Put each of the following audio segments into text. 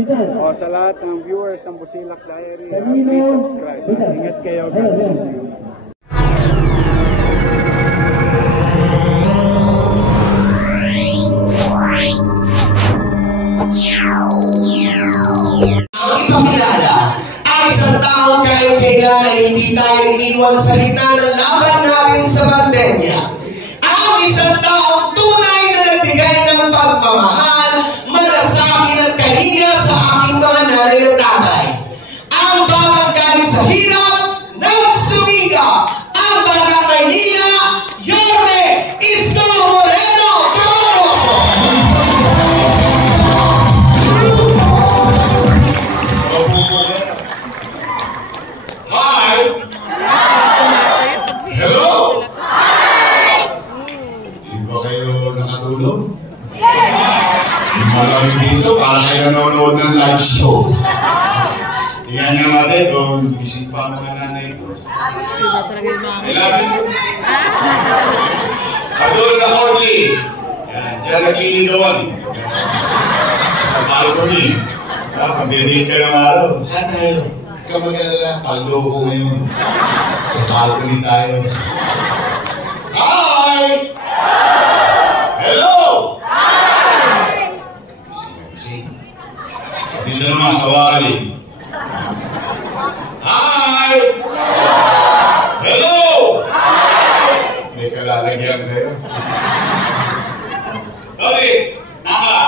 O, sa lahat ng viewers ng Busilak Diary, please subscribe. Ingat kayo. God bless you. Ipakilala ang isang taong kayo-kailan ay hindi tayo iniwan sa gitna ng laban natin sa pandemya. Ang isang taong tunay na nagbigay ng pagmamahal, malasakit at kalinga sa aking mga nanay at tatay. Ang batang galing sa hirap, nagsumigap. Ang batang Maynila, Yorme Isko Moreno Camaroso. Hi! Hello! Di ba kayo nakatulog? Malamig dito para kayo nanonood ng live show. Tingnan nga natin kung bisig pa mga nanay ko. I love you. Doon sa Cordy. Yan, dyan nagliligawan eh. Sa balcony. Pag-date ka ng araw. Saan tayo? Ikaw mag-alala. Paldo ko ngayon. Sa balcony tayo. Hi! Hello! Bisig. Dito naman sa wakali. Hi! Hello! May kalalagyan kayo. Notice! Naka!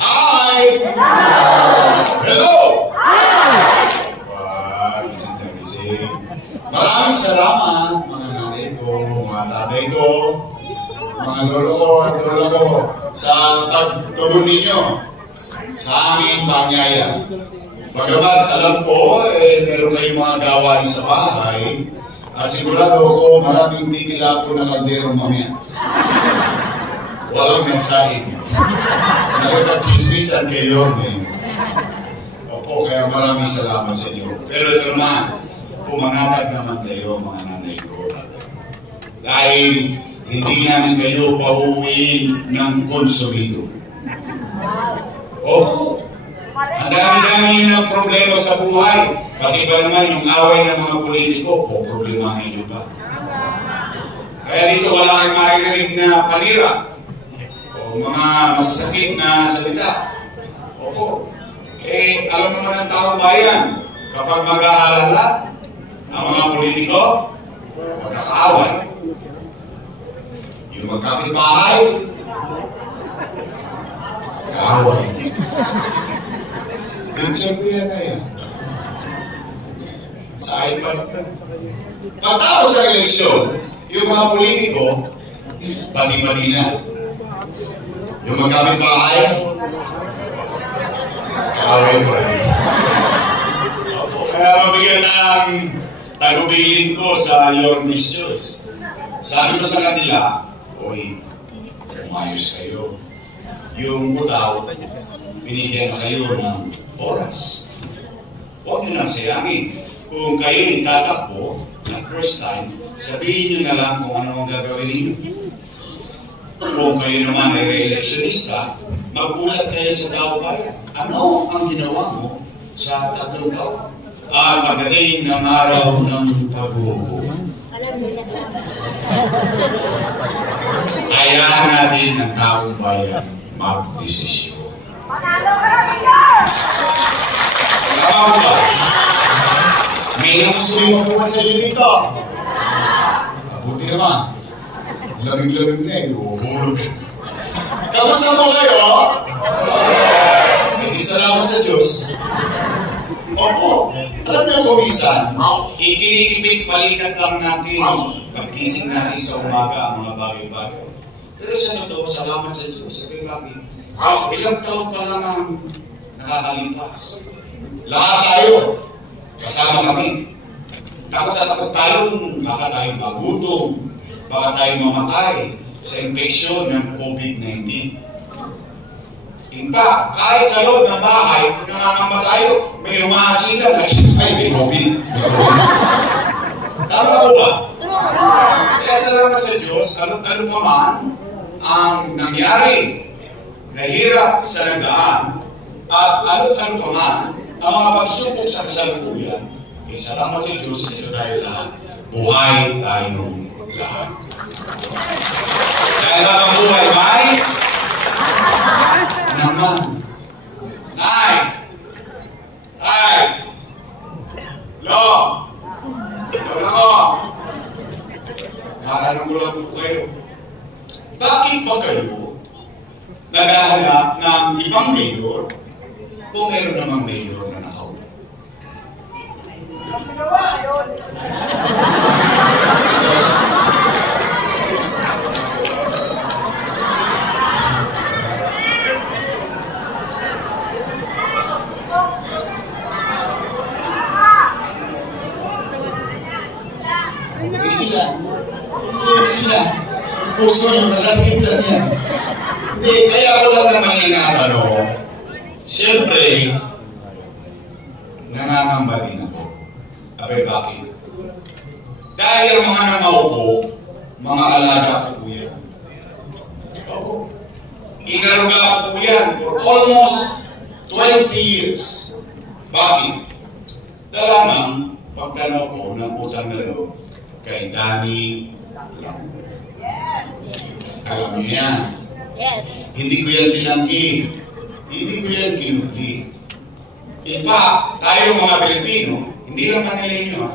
Hi! Hello! Bisig na bisig. Maraming salamat mga nanay ko, mga tatay ko, mga lolo ko at lola ko sa pagtugon ninyo sa aming panyaya. Bagamat alam ko, meron kayong mga gawain sa bahay at sigurado ko maraming titilapon na kaldero mamaya. Walang mensahe. Nakapag-chismisan kayo. Opo, kaya maraming salamat sa inyo. Pero ito naman, pumanatag naman kayo mga nanay ko. Dahil hindi namin kayo pauwiin ng konsumido. Opo. Ang dami-dami ng problema sa buhay. Pati ba naman yung away ng mga politiko, problemahin nyo ba? Kaya dito wala kayong maririnig na panira o mga masasakit na salita. Opo. Alam naman ng taong bayan, kapag mag-aalala ang mga politiko, magkakaaway. Yung magkapitbahay, kaaway. Mention ko yan na yan. Sa iPad ka. Patapos sa eleksyon, yung mga politiko, pati-pati na. Yung magkapitbahay, kaaway pa rin. Kaya mabigyan ang tagubilin ko sa Yorme's Choice. Sabi ko sa kanila, oy, umayos kayo. Yung butaw, binigyan na kayo ng oras. Huwag nyo nang sayangin. Kung kayo'y tatakbo ng first time, sabihin nyo na lang kung ano ang gagawin ninyo. Kung kayo naman ay re-electionista, magulat kayo sa tao bayan. Ano ang ginawa mo sa 3 taon? Pagdating ng araw ng pagbubuo. Kaya natin ang taong bayan mag-desisyon. Tama ba? May namusuyo ko pa sa iyo dito. Buti naman. Lamig-lamig na eh. Uhulog. Kamusta mo kayo? Hindi salamat sa Diyos. Opo. Alam niyo kung minsan, ikinikipit balikat lang natin. Pagkising natin sa umaga ang mga bagay-bagay. Pero sa ito, salamat sa Diyos. Sabi bakit? Ilang taon pa lang ang nakakalipas. Lahat tayo, kasama kami. Takot at takot tayo, baka tayo magutom, baka tayo mamatay sa infeksyon ng COVID-19. In fact, kahit sa loob ng bahay, nangangamba tayo, may umahachila, ay may COVID. May COVID. Tama po ba? Kaya salamat sa Diyos, ano pa man ang nangyari, nahirap sa nagaan, at ano pa man, ang mga pagsubok sa kasalukuyan, salamat sa Diyos, ito tayo lahat. Buhay tayong lahat. Dahil ang buhay, may naman. Lo! Wala ko! Maranong gulat po kayo. Bakit pa kayo naghahanap ng ibang mayor kung meron namang mayor na nakaupo? Sila. Puso nyo, nakatikip lang yan. Hindi, kaya ako lang naman inatanong. Siyempre, nangangamba din ako. Abay, bakit? Dahil ang mga nangaupo, mga alaga ko po yan. Oo. Inaruga ko po yan for almost 20 years. Bakit? Dalamang pagtanaw ko ng utang na loob kay Danny lang. Alam niyo yan. Yes. Hindi ko yan tinanggi. Hindi ko yan kinupli. In fact, tayo mga Pilipino, hindi lang Manila nyo,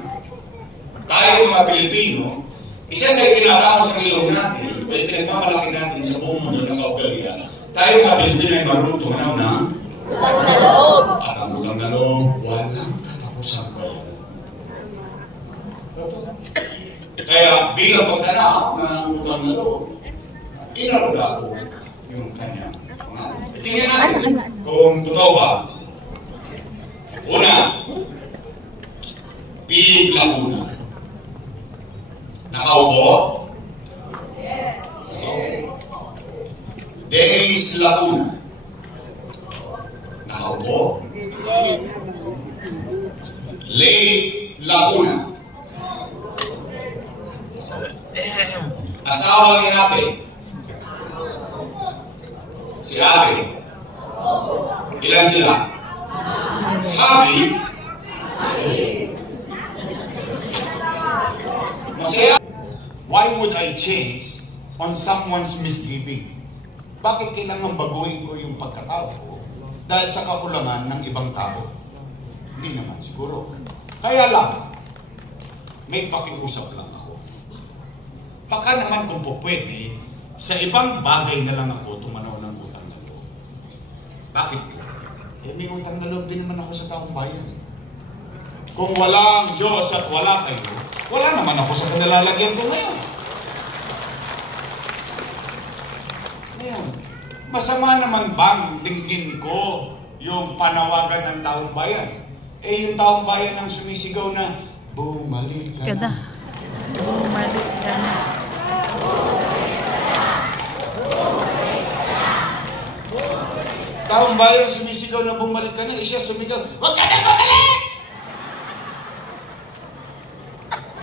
tayo mga Pilipino, isa sa itinatapos sa ilong natin, o pinagmamalaki natin sa buong mundo ng kaugalian, tayo mga Pilipino ay marunong tumaw ng Utang na loob. at ang utang na loob, walang katapusan pa yan. Kaya bilang pagtanaw ng utang na loob, inaruga ko yung kanya. Tingnan natin kung totoo ba. Una, Pilig Lacuna. Nakaupo? Nakaupo. Dennis Lacuna. Nakaupo? Yes. Lay Lacuna. Asawa ni Ate. Si Ate. Ilan sila? Happy. Masaya. Why would I change on someone's misgiving? Bakit kailangan baguhin ko yung pagkatao ko dahil sa kakulangan ng ibang tao? Hindi naman siguro. Kaya lang, may pakiusap lang ako. Baka naman kung po pwede, sa ibang bagay na lang ako tumanaw ng utang na loob. Bakit po? May utang na loob din naman ako sa taong bayan. Kung wala ang Diyos at wala kayo, wala naman ako sa kanilalagyan ko ngayon. Ngayon, masama naman bang dinggin ko yung panawagan ng taong bayan? Yung taong bayan ang sumisigaw na, bumalik ka na. Bumalik ka na. Taong bayan sumisigaw na bumalik ka na, siya sumigaw, huwag ka na bumalik!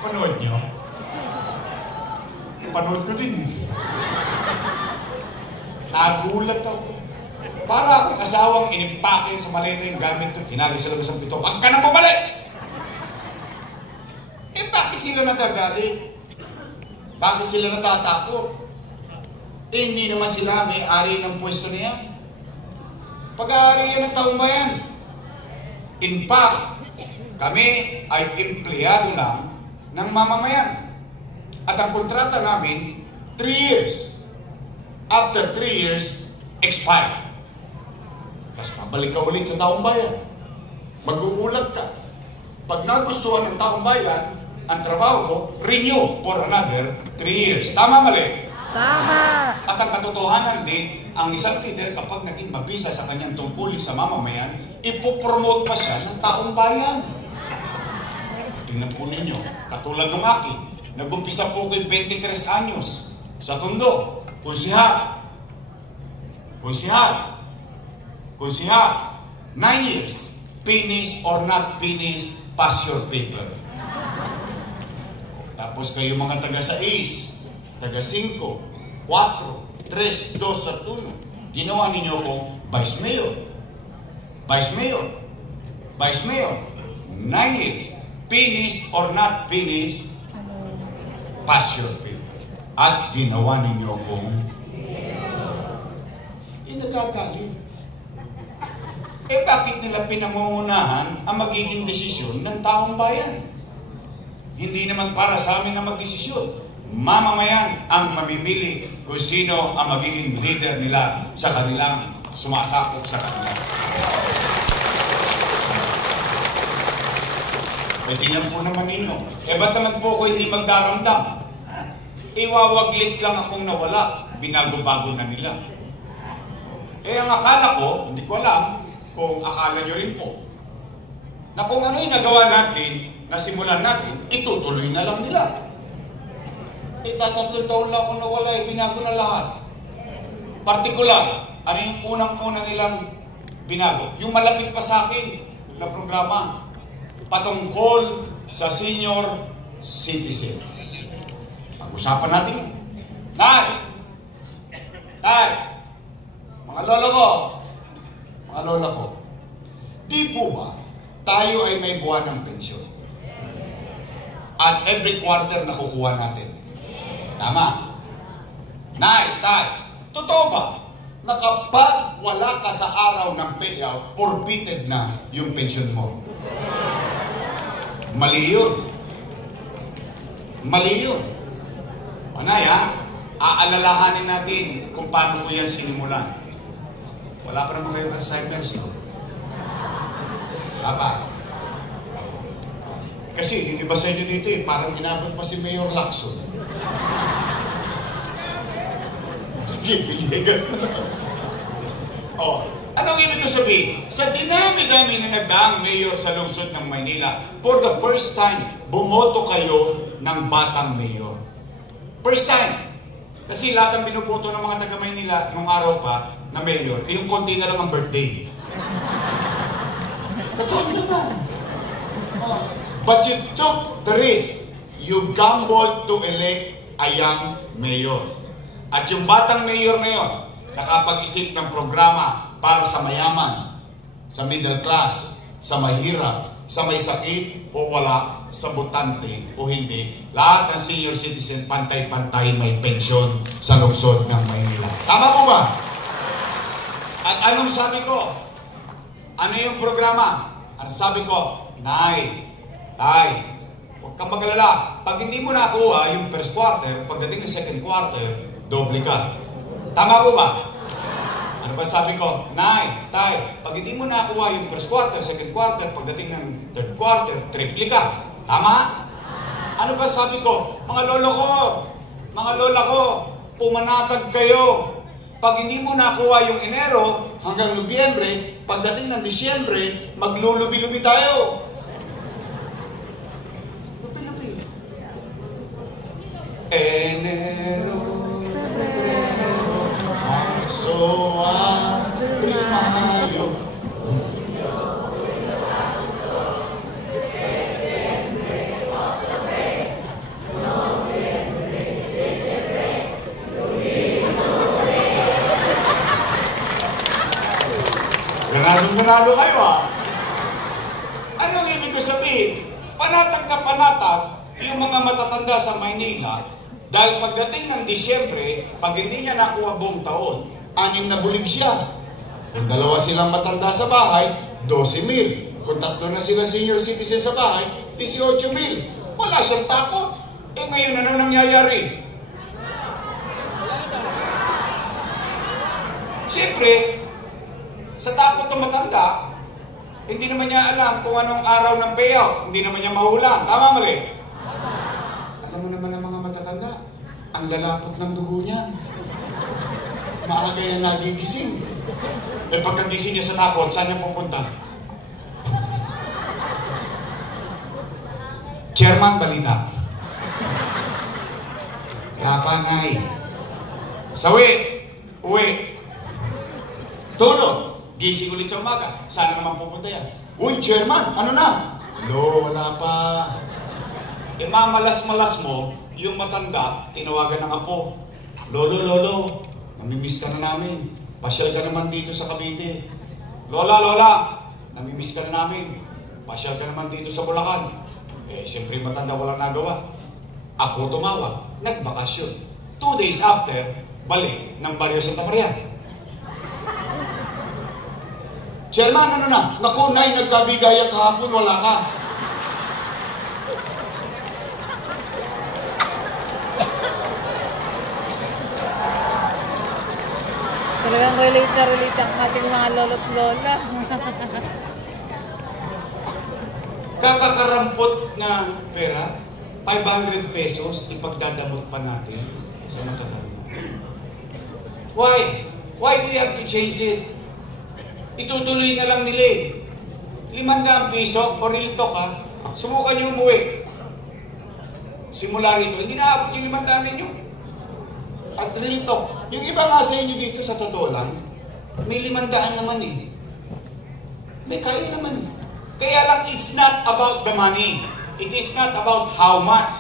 Panood niyo? Panood ko din. Nagulat ako. Para akong asawang inimpake sa maleta yung gamit ko, tinali sa labas ng pito, huwag ka na bumalik! Bakit sila natagalit? Bakit sila natatakot? Hindi naman sila may-ari ng pwesto na yan. Pag-aari yan ng taong bayan. In fact, kami ay empleyado lang ng mamamayan. At ang kontrata namin, 3 years. After 3 years, expire. Tapos pabalik ka ulit sa taong bayan. Mag-uulat ka. Pag nagustuhan ng taong bayan, ang trabaho mo, renew for another 3 years. Tama, mali? Tama. At ang katotohanan din, ang isang leader kapag naging mabisa sa kanyang tungkulin sa mamamayan, ipopromote pa siya ng taong bayan. Tingnan po ninyo, katulad ng akin, nag-umpisa po ko 23 anyos sa Tondo. Konsihal. 9 years. Finish or not finish, pass your paper. Tapos kayo mga taga-6, taga-5, 4, 3, 2 at 1. Ginawa ninyo akong Vice Mayor. Vice Mayor. Vice Mayor. 9 years. Finish or not finish, pass your paper. At ginawa ninyo kung nagagalit. Bakit nila pinangungunahan ang magiging desisyon ng taong bayan? Hindi naman para sa amin na magdesisyon. Mamamayan ang mamimili kung sino ang magiging leader nila sa kanilang sumasakop sa kanila. Tingnan po naman ninyo. Ba't naman po ako hindi magdaramdam? Iwawaglit lang akong nawala. Binago-bago na nila. Ang akala ko, hindi ko alam kung akala nyo rin po, na kung ano yung nagawa natin, nasimulan natin, itutuloy na lang nila. 3 taon lang akong nawala, binago na lahat. Partikular, ano yung unang-una nilang binago? Yung malapit pa sa akin na programa, patungkol sa senior citizen. Pag-usapan natin yun. Nay! Mga lola ko, di po ba tayo ay may buwan ng pensyon? At every quarter nakukuha natin. Tama? Nay, totoo ba na kapag wala ka sa araw ng payout, forfeited na yung pensyon mo? Mali yun. Panay aalalahanin natin kung paano ko yan sinimulan. Wala pa naman kayong Alzheimer's, no? Wala pa. Kasi yung iba sa inyo dito parang ginabot pa si Mayor Lacson. Sige, Villegas na. Anong ibig ko sabihin? Sa dinami-dami na nagdaang mayor sa lungsod ng Maynila, for the first time, bumoto kayo ng batang mayor. First time. Kasi lahat ang binuboto ng mga taga-Maynila nung araw pa na mayor, yung konti na lang ang birthday. Totoo naman. But you took the risk. You gambled to elect a young mayor. At yung batang mayor na yun, nakapag-isip ng programa para sa mayaman, sa middle class, sa mahirap, sa may sakit o wala, sa butante o hindi. Lahat ng senior citizen pantay-pantay may pensyon sa lungsod ng Maynila. Tama po ba? At anong sabi ko? Ano yung programa? Ano sabi ko? Nay, huwag kang magalala. Pag hindi mo nakuha yung first quarter, pagdating ng second quarter, doble ka. Tama po ba? Ano pa sabi ko? Nay, pag hindi mo nakuha yung first quarter, second quarter, pagdating ng third quarter, triple ka. Tama? Ano pa sabi ko? Mga lola ko, pumanatag kayo. Pag hindi mo nakuha yung Enero hanggang Nobyembre, pagdating ng Disyembre, maglulubi-lubi tayo. Lubi-lubi. Enero, Febrero, Marso, Abril, Mayo. Ganado kayo Anong ibig ko sabihin? Panatag na panatag yung mga matatanda sa Maynila dahil pagdating ng Disyembre, pag hindi niya nakuha buong taon, 6 na bulig siya. Kung 2 silang matanda sa bahay, 12,000. Kung 3 na sila senior citizen sa bahay, 18,000. Wala siyang takot. Ngayon ano nangyayari? Siyempre, sa takot ng matanda, hindi naman niya alam kung anong araw ng payout. Hindi naman niya mahulaan. Tama, mali? Alam mo naman ang mga matatanda, ang lalapot ng dugo niya. Maaga yan nagigising. Pagkagising niya sa takot, saan niya pupunta? Chairman, balita. Kapanay. Sawi. Uwi. Tulog. Gising ulit sa umaga. Saan naman pupunta yan? Uy, chairman, ano na? Wala pa. Mamalas-malas mo, yung matanda, tinawagan ng apo. Lolo, namimiss ka na namin. Pasyal ka naman dito sa Cavite. Lola, namimiss ka na namin. Pasyal ka naman dito sa Bulacan. Siyempre matanda walang nagawa. Apo tumawag, nagbakasyon. 2 days after, balik ng Barrio Santa Maria. Chairman, ano na? Naku, Nay, nagkabigayan kahapon, wala ka. Talagang relate na relate ang ating mga lolo't lola. Kakakarampot na pera, 500 pesos, ipagdadamot pa natin sa matatanda. Why? Why do you have to change it? Itutuloy na lang nila eh. 500 piso, o real talk ha, sumukan nyo umuwi. Simula rito, hindi naabot yung 500 ninyo. At real talk, yung iba nga sa inyo dito, sa totoo lang, may 500 naman eh. May kaya naman eh. Kaya lang, it's not about the money. It is not about how much.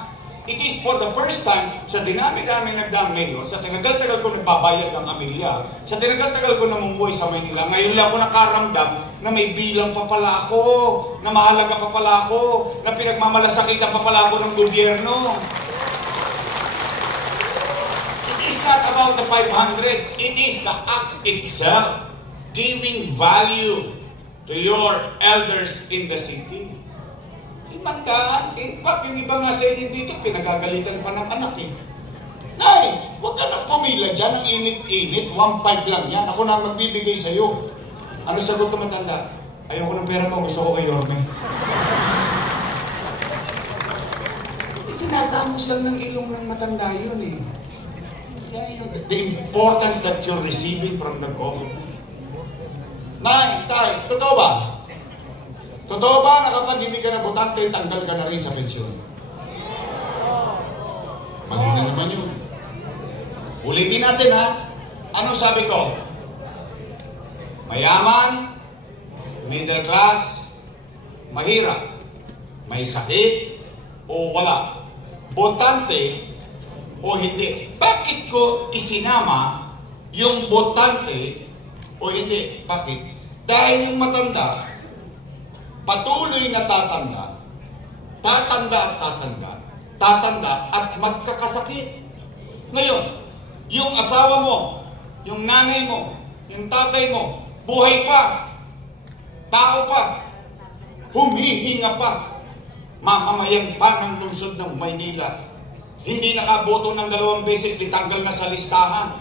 It is for the first time, sa dinami-dami nagdaang mayor, sa tinagal-tagal ko nagbabayad ng amilyar, sa tinagal-tagal ko namumuhay sa Maynila, ngayon lang ako nakaramdam na may bilang pa pala ako, na mahalaga pa pala ako, na pinagmamalasakitan pa pala ako ng gobyerno. It is not about the 500. It is the act itself, giving value to your elders in the city. 500. In fact, yung iba nga sa inyo dito, pinagagalitan pa ng anak eh. Nay, huwag ka nang pumila dyan, ang init-init, 1.5 lang yan. Ako na magbibigay sa'yo. Ano sagot ng matanda? Ayoko ng pera mo, gusto ko kay Yorme. Tinatamos lang ng ilong ng matanda yun eh. The importance that you're receiving from the government. Nay, tay, totoo ba? Totoo ba na kapag hindi ka na botante, tanggal ka na rin sa pensyon? Malina naman yun. Ulitin natin ha. Anong sabi ko? Mayaman, middle class, mahirap, may sakit, o wala. Botante o hindi. Bakit ko isinama yung botante o hindi? Bakit? Dahil yung matanda, patuloy na tatanda at magkakasakit. Ngayon, yung asawa mo, yung nanay mo, yung tatay mo, buhay pa, tao pa, humihinga pa, mamamayan pa ng lungsod ng Maynila. Hindi nakaboto ng 2 beses, ditanggal na sa listahan.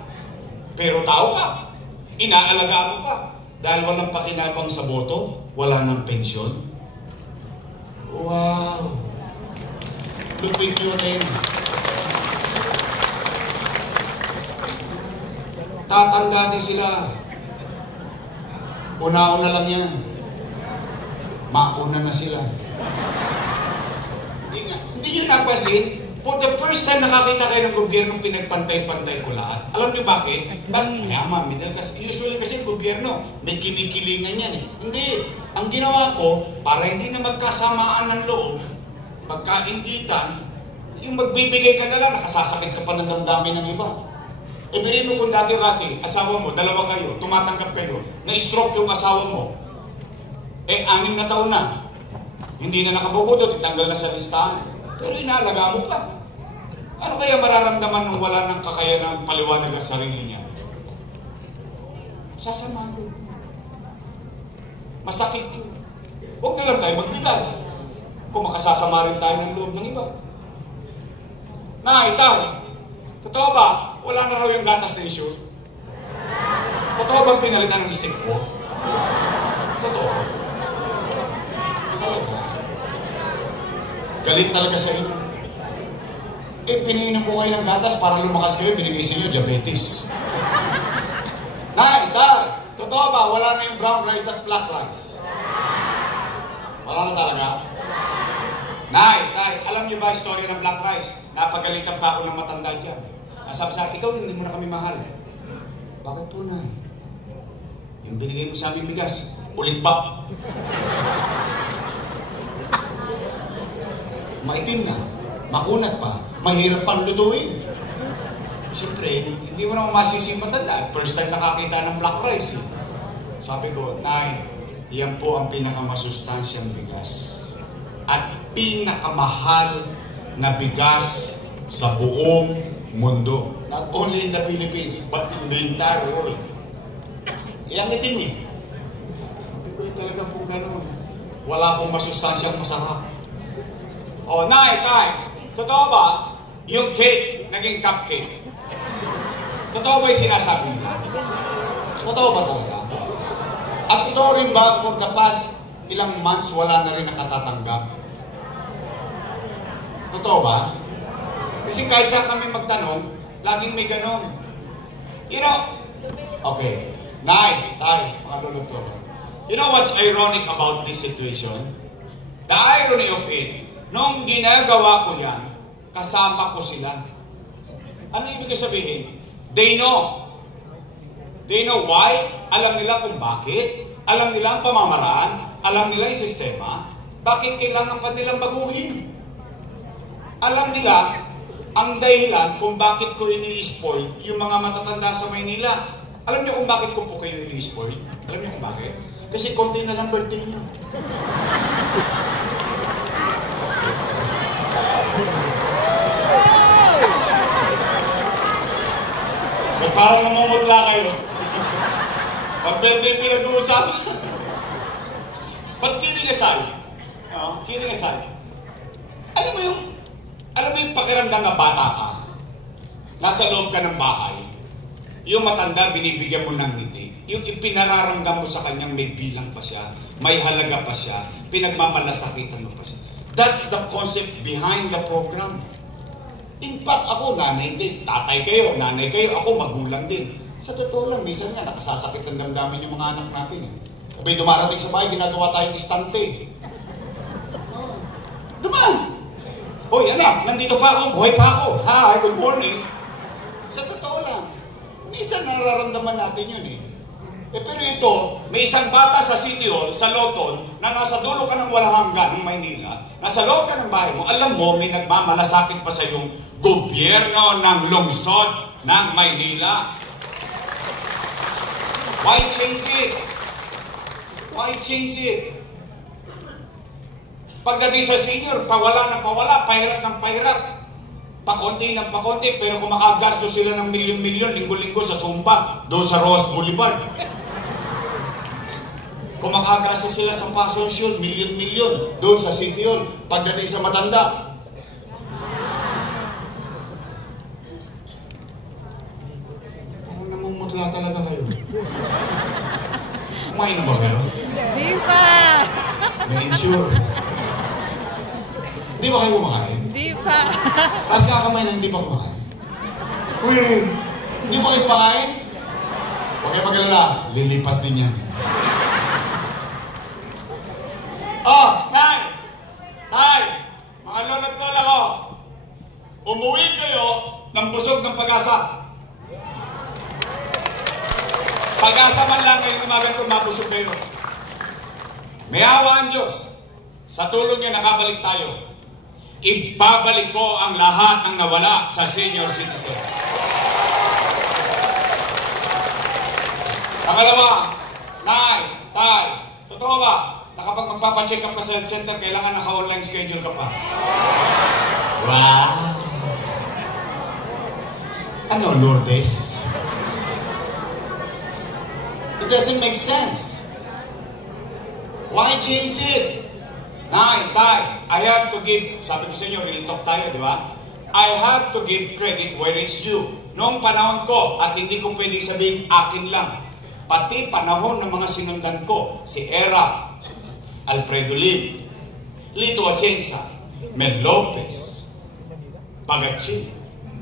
Pero tao pa, inaalagaan mo pa. Dahil walang pakinabang sa boto, wala ng pensyon. Wow! Lupit nyo rin. Tatanda din sila. Una-una lang yan. Mauna na sila. Hindi nyo napasin? For the first time nakakita kayo ng gobyerno, pinagpantay-pantay ko lahat. Alam niyo bakit? Mayaman, middle class. Usually kasi gobyerno, may kinikilingan yan eh. Hindi. Ang ginawa ko, para hindi na magkasamaan ng loob, pagkaingitan, yung magbibigay ka na lang, nakasasakit ka pa ng damdamin ng iba. Birin mo kung dati-rati, asawa mo, 2 kayo, tumatanggap kayo, na-stroke yung asawa mo, 6 na taon na, hindi na nakaboboto, titanggal na sa listahan. Pero inaalaga mo pa. Ano kaya mararamdaman nung wala ng kakayanang paliwanag ang sarili niya? Sasama ko. Masakit yun. Huwag na lang tayo magbigay. Kung makasasama rin tayo ng loob ng iba. Nay, tay, totoo ba? Wala na raw yung gatas na issue? Totoo bang pinalitan ng stick ko? Totoo. Galit talaga sa inyo. Piniinom po kayo ng gatas para lumakas kayo, binigay sa inyo diabetes. Nay, tay, totoo ba? Wala na yung brown rice at black rice? Wala na talaga? Nay, tay, alam niyo ba yung story ng black rice? Napagalitan pa ako ng matanda dyan. Sabi sa akin, ikaw hindi mo na kami mahal. Bakit po, nay? Yung binigay mo sa aming bigas, ulit ba? Maitim na, makunat pa, mahirap pang lutuin. Siyempre, hindi mo naman masisi matanda. First time nakakita ng black rice. Sabi ko, Nay, yan po ang pinakamasustansyang bigas. At pinakamahal na bigas sa buong mundo. Not only in the Philippines, but in the entire world. Yang itim eh. Sabi ko, talaga po ganun. Wala pong masustansyang masarap. O, Nay, Tay, totoo ba yung cake naging cupcake? Totoo ba yung sinasabi nila? Totoo ba talaga? At totoo rin ba for the past ilang months wala na rin nakatatanggap? Totoo ba? Kasi kahit saan kami magtanong, laging may ganon. You know, okay, Nay, Tay, mga lulot. You know what's ironic about this situation? The irony of it, nung ginagawa ko yan, kasama ko sila. Ano ibig sabihin? They know. They know why? Alam nila kung bakit. Alam nila ang pamamaraan. Alam nila yung sistema. Bakit kailangan pa nilang baguhin? Alam nila ang dahilan kung bakit ko ini-spoil yung mga matatanda sa Maynila. Alam niyo kung bakit ko po kayo ini-spoil? Alam niyo kung bakit? Kasi konti na lang birthday niyo. Ba't parang namumutla kayo? Pag-birthday pinag-uusapan. But kidding aside, kidding aside, alam mo yung pakiramdam na bata ka, nasa loob ka ng bahay, yung matanda binibigyan mo ng ngiti, yung ipinararamdam mo sa kanyang may bilang pa siya, may halaga pa siya, pinagmamalasakitan mo pa siya. That's the concept behind the program. In fact, ako, nanay din. Tatay kayo, nanay kayo, ako, magulang din. Sa totoo lang, minsan nga, nakasasakit ang damdamin yung mga anak natin. Sabay, dumarating sa bahay, ginagawa tayong istante. Dumaan! Hoy, anak, nandito pa ako, buhay pa ako. Hi, good morning. Sa totoo lang, minsan nararamdaman natin yun eh. Pero ito, may isang bata sa City Hall, sa Loton, na nasa dulo ka ng walang hanggan ng Maynila, nasa loob ka ng bahay mo, alam mo, may nagmamalasakit pa sa yung gobyerno ng lungsod ng Maynila. Why change it? Why change it? Pagdating sa senior, pawala ng pawala, pahirap ng pahirap. Pakonti ng pakonti, pero kung makagasto sila ng milyon-milyon, linggo-linggo sa Sumba, doon sa Ross Boulevard. Kung makagasto sila sa fashion show, milyon-milyon, doon sa City Hall, pagdating sa matanda. Parang namumutla talaga kayo. Kumain na ba kayo? Di pa! Make sure. Hindi ba kayo kumakain? Di pa! Taas ka kamay na hindi pa kumakain. Uy! Hindi pa kayo kumakain? Huwag kayo mag-alala. Lilipas din yan. Oh! Nay! Tay! Mga lolo't lola ko! Umuwi kayo ng busog ng pag-asa. Pag-asa man lang ngayong umaga kung mabusog kayo. May awa ang Diyos. Sa tulong niya nakabalik tayo. Ibabalik ko ang lahat ng nawala sa senior citizen. Pangalawa, Nay, Tay, totoo ba na kapag magpapacheck up ka sa health center, kailangan naka-online schedule ka pa? Wow! Ano, Lourdes? It doesn't make sense. Why change it? Nay, Tay, I have to give, sabi ko sa inyo, real talk tayo, di ba? I have to give credit where it's due. Noong panahon ko, at hindi ko pwede sabihin akin lang, pati panahon ng mga sinundan ko, si Era, Alfredo Lim, Lito Atienza, Mel Lopez, Pagachin,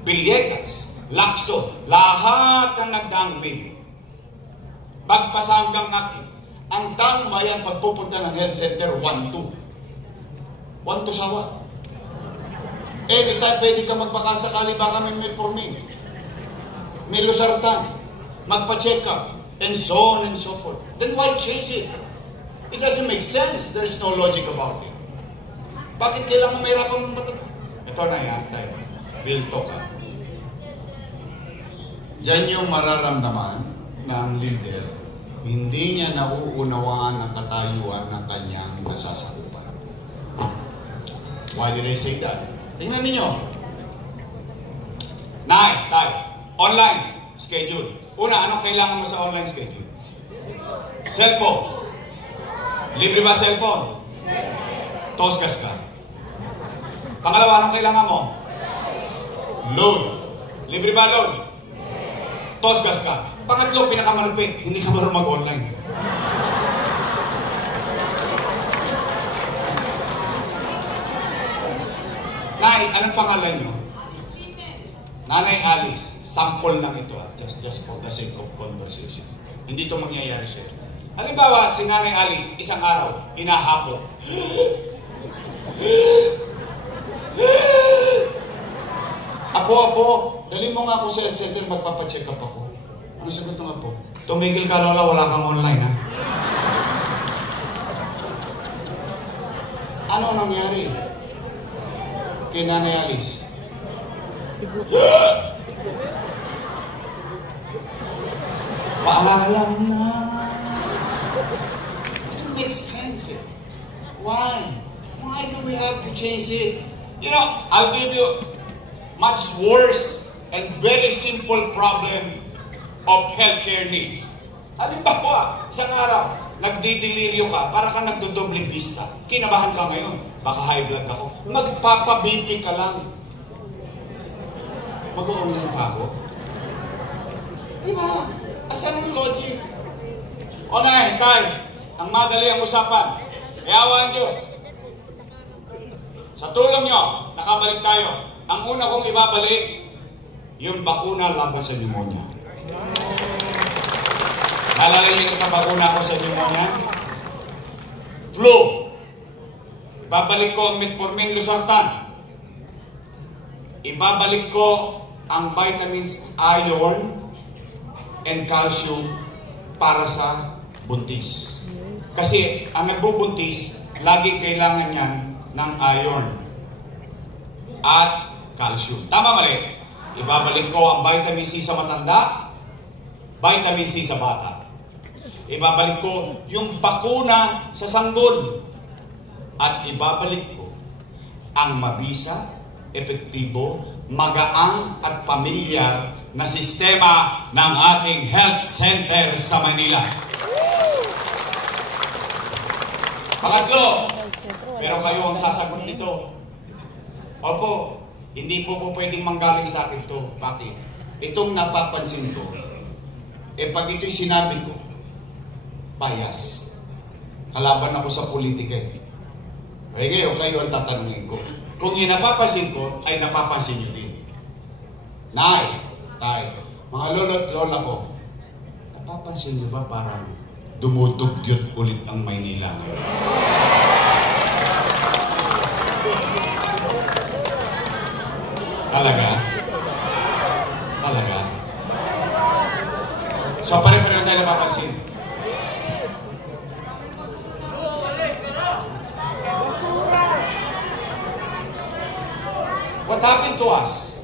Villegas, Lacson, lahat ng nagdaang mail. Magpasa hanggang akin. Ang daang bayan pagpupunta ng health center, 1-2. 1-2 sawa. Anytime pwede ka magpakasakali, baka may metformin, may losartan, magpa-check up, and so on and so forth. Then why change it? It doesn't make sense. There is no logic about it. Bakit kailangan may rapang matanda? Ito na yan, tayo. Real talk ha. Diyan yung mararamdaman ng leader hindi niya nauunawaan ang katayuan ng kanyang nasasakupan. Why did I say that? Tingnan ninyo. Tay, online schedule. Una, anong kailangan mo sa online schedule? Cellphone. Libre ba cellphone? Tosgas ka. Pangalawa, anong kailangan mo? Loan. Libre ba loan? Tosgas ka. Pangatlo, pinakamalupit, hindi ka marunong mag-online. Nay, anong pangalan nyo? Nanay Alice. Sample lang ito, just for the sake of conversation. Hindi ito mangyayari sa inyo. Halimbawa, si Nanay Alice, isang araw, hinahapon. Apo, dali mo nga ako sa health center, magpapacheck up ako. Ano sagot ng apo? Tumigil ka, Lola, wala kang online, ha? Ano nangyari kay Nanay Alice? Paalam na. Doesn't make sense. Why? Why do we have to change it? You know, I'll give you much worse and very simple problem of healthcare needs. Halimbawa, isang araw, nagdidelirio ka, para ka nagdodoble vista. Kinabahan ka ngayon, baka high blood ako. Magpapa-BP ka lang. Mag-online pa ako. Diba? Asan ang logic? O nay, ang madali ang usapan. Iawa ang Diyos. Sa tulong nyo, nakabalik tayo. Ang una kong ibabalik, yung bakuna laban sa pneumonia. Nalalayin na bakuna ko sa pneumonia. Flu. Ibabalik ko ang metformin losartan. Ibabalik ko ang vitamins iron and calcium para sa buntis. Kasi ang nagbubuntis, laging kailangan yan ng iron at calcium. Tama mali? Ibabalik ko ang vitamin C sa matanda, vitamin C sa bata. Ibabalik ko yung bakuna sa sanggol. At ibabalik ko ang mabisa, epektibo, magaang at pamilyar na sistema ng ating health center sa Manila. Pangatlo, pero kayo ang sasagot nito. Opo, hindi po pwedeng manggaling sa akin to. Bakit? Itong napapansin ko, pag ito'y sinabi ko, bias. Kalaban ako sa politika. Ngayon, kayo ang tatanungin ko. Kung yung napapansin ko, ay napapansin nyo din. Nay, mga lolo't lola ko, napapansin nyo ba parang dumudugyot ulit ang Maynila ngayon? Talaga? So, pare-pareho tayo napapansin. What happened to us?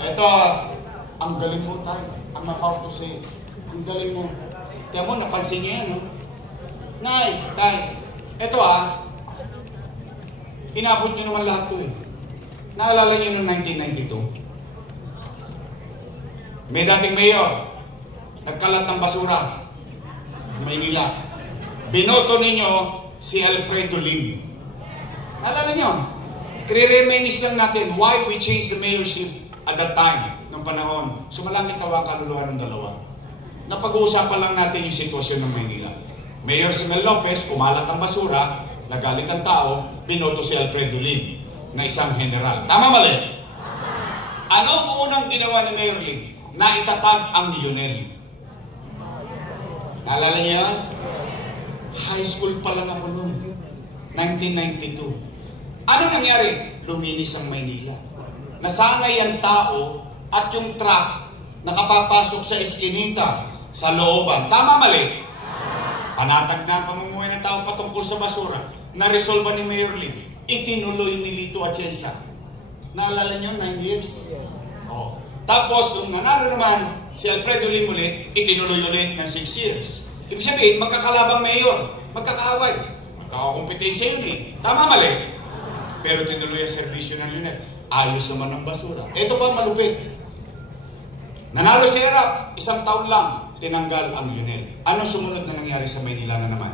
Ito, ang galing mo tayo. Ang mapauto sa'yo. Ang galing mo. Kaya mo, napansin niya yan, no? Nay, ito inabot niyo naman lahat to eh. Naalala niyo noong 1992? May dating mayor, nagkalat ng basura, Maynila. Binoto ninyo si Alfredo Lim. Naalala niyo? I-reminisce lang natin why we changed the mayorship at that time, ng panahon. Sumalangit tawa ang kaluluwa ng dalawa. Napag-uusapan lang natin yung sitwasyon ng Maynila. Mayor Simel Lopez, kumalat ang basura, nagalit ang tao, binoto si Alfredo Lim na isang general. Tama mali? Ano ang unang ginawa ni Mayor Lim? Naitatag ang Lionel. Naalala niyo yan? High school pa lang ako noon. 1992. Ano nangyari? Luminis ang Maynila. Nasanay ang tao at yung truck nakapapasok sa eskinita, sa looban. Tama mali? Panatag na ang pamumuhay ng tao patungkol sa basura. Na-resolve ni Mayor Lim. Itinuloy ni Lito Atienza. Naalala niyo, 9 years? Oh. Tapos, nung nanalo naman si Alfredo Lim ulit, itinuloy ulit ng 6 years. Ibig sabihin, magkakalabang mayor, magkakaaway. Magkakakompetensya yun eh. Tama, mali? Pero tinuloy ang servisyo ng Lionel. Ayos naman ang basura. Ito pa malupit. Nanalo si Erap, 1 taon lang, tinanggal ang Lionel. Anong sumunod na nangyari sa Maynila na naman?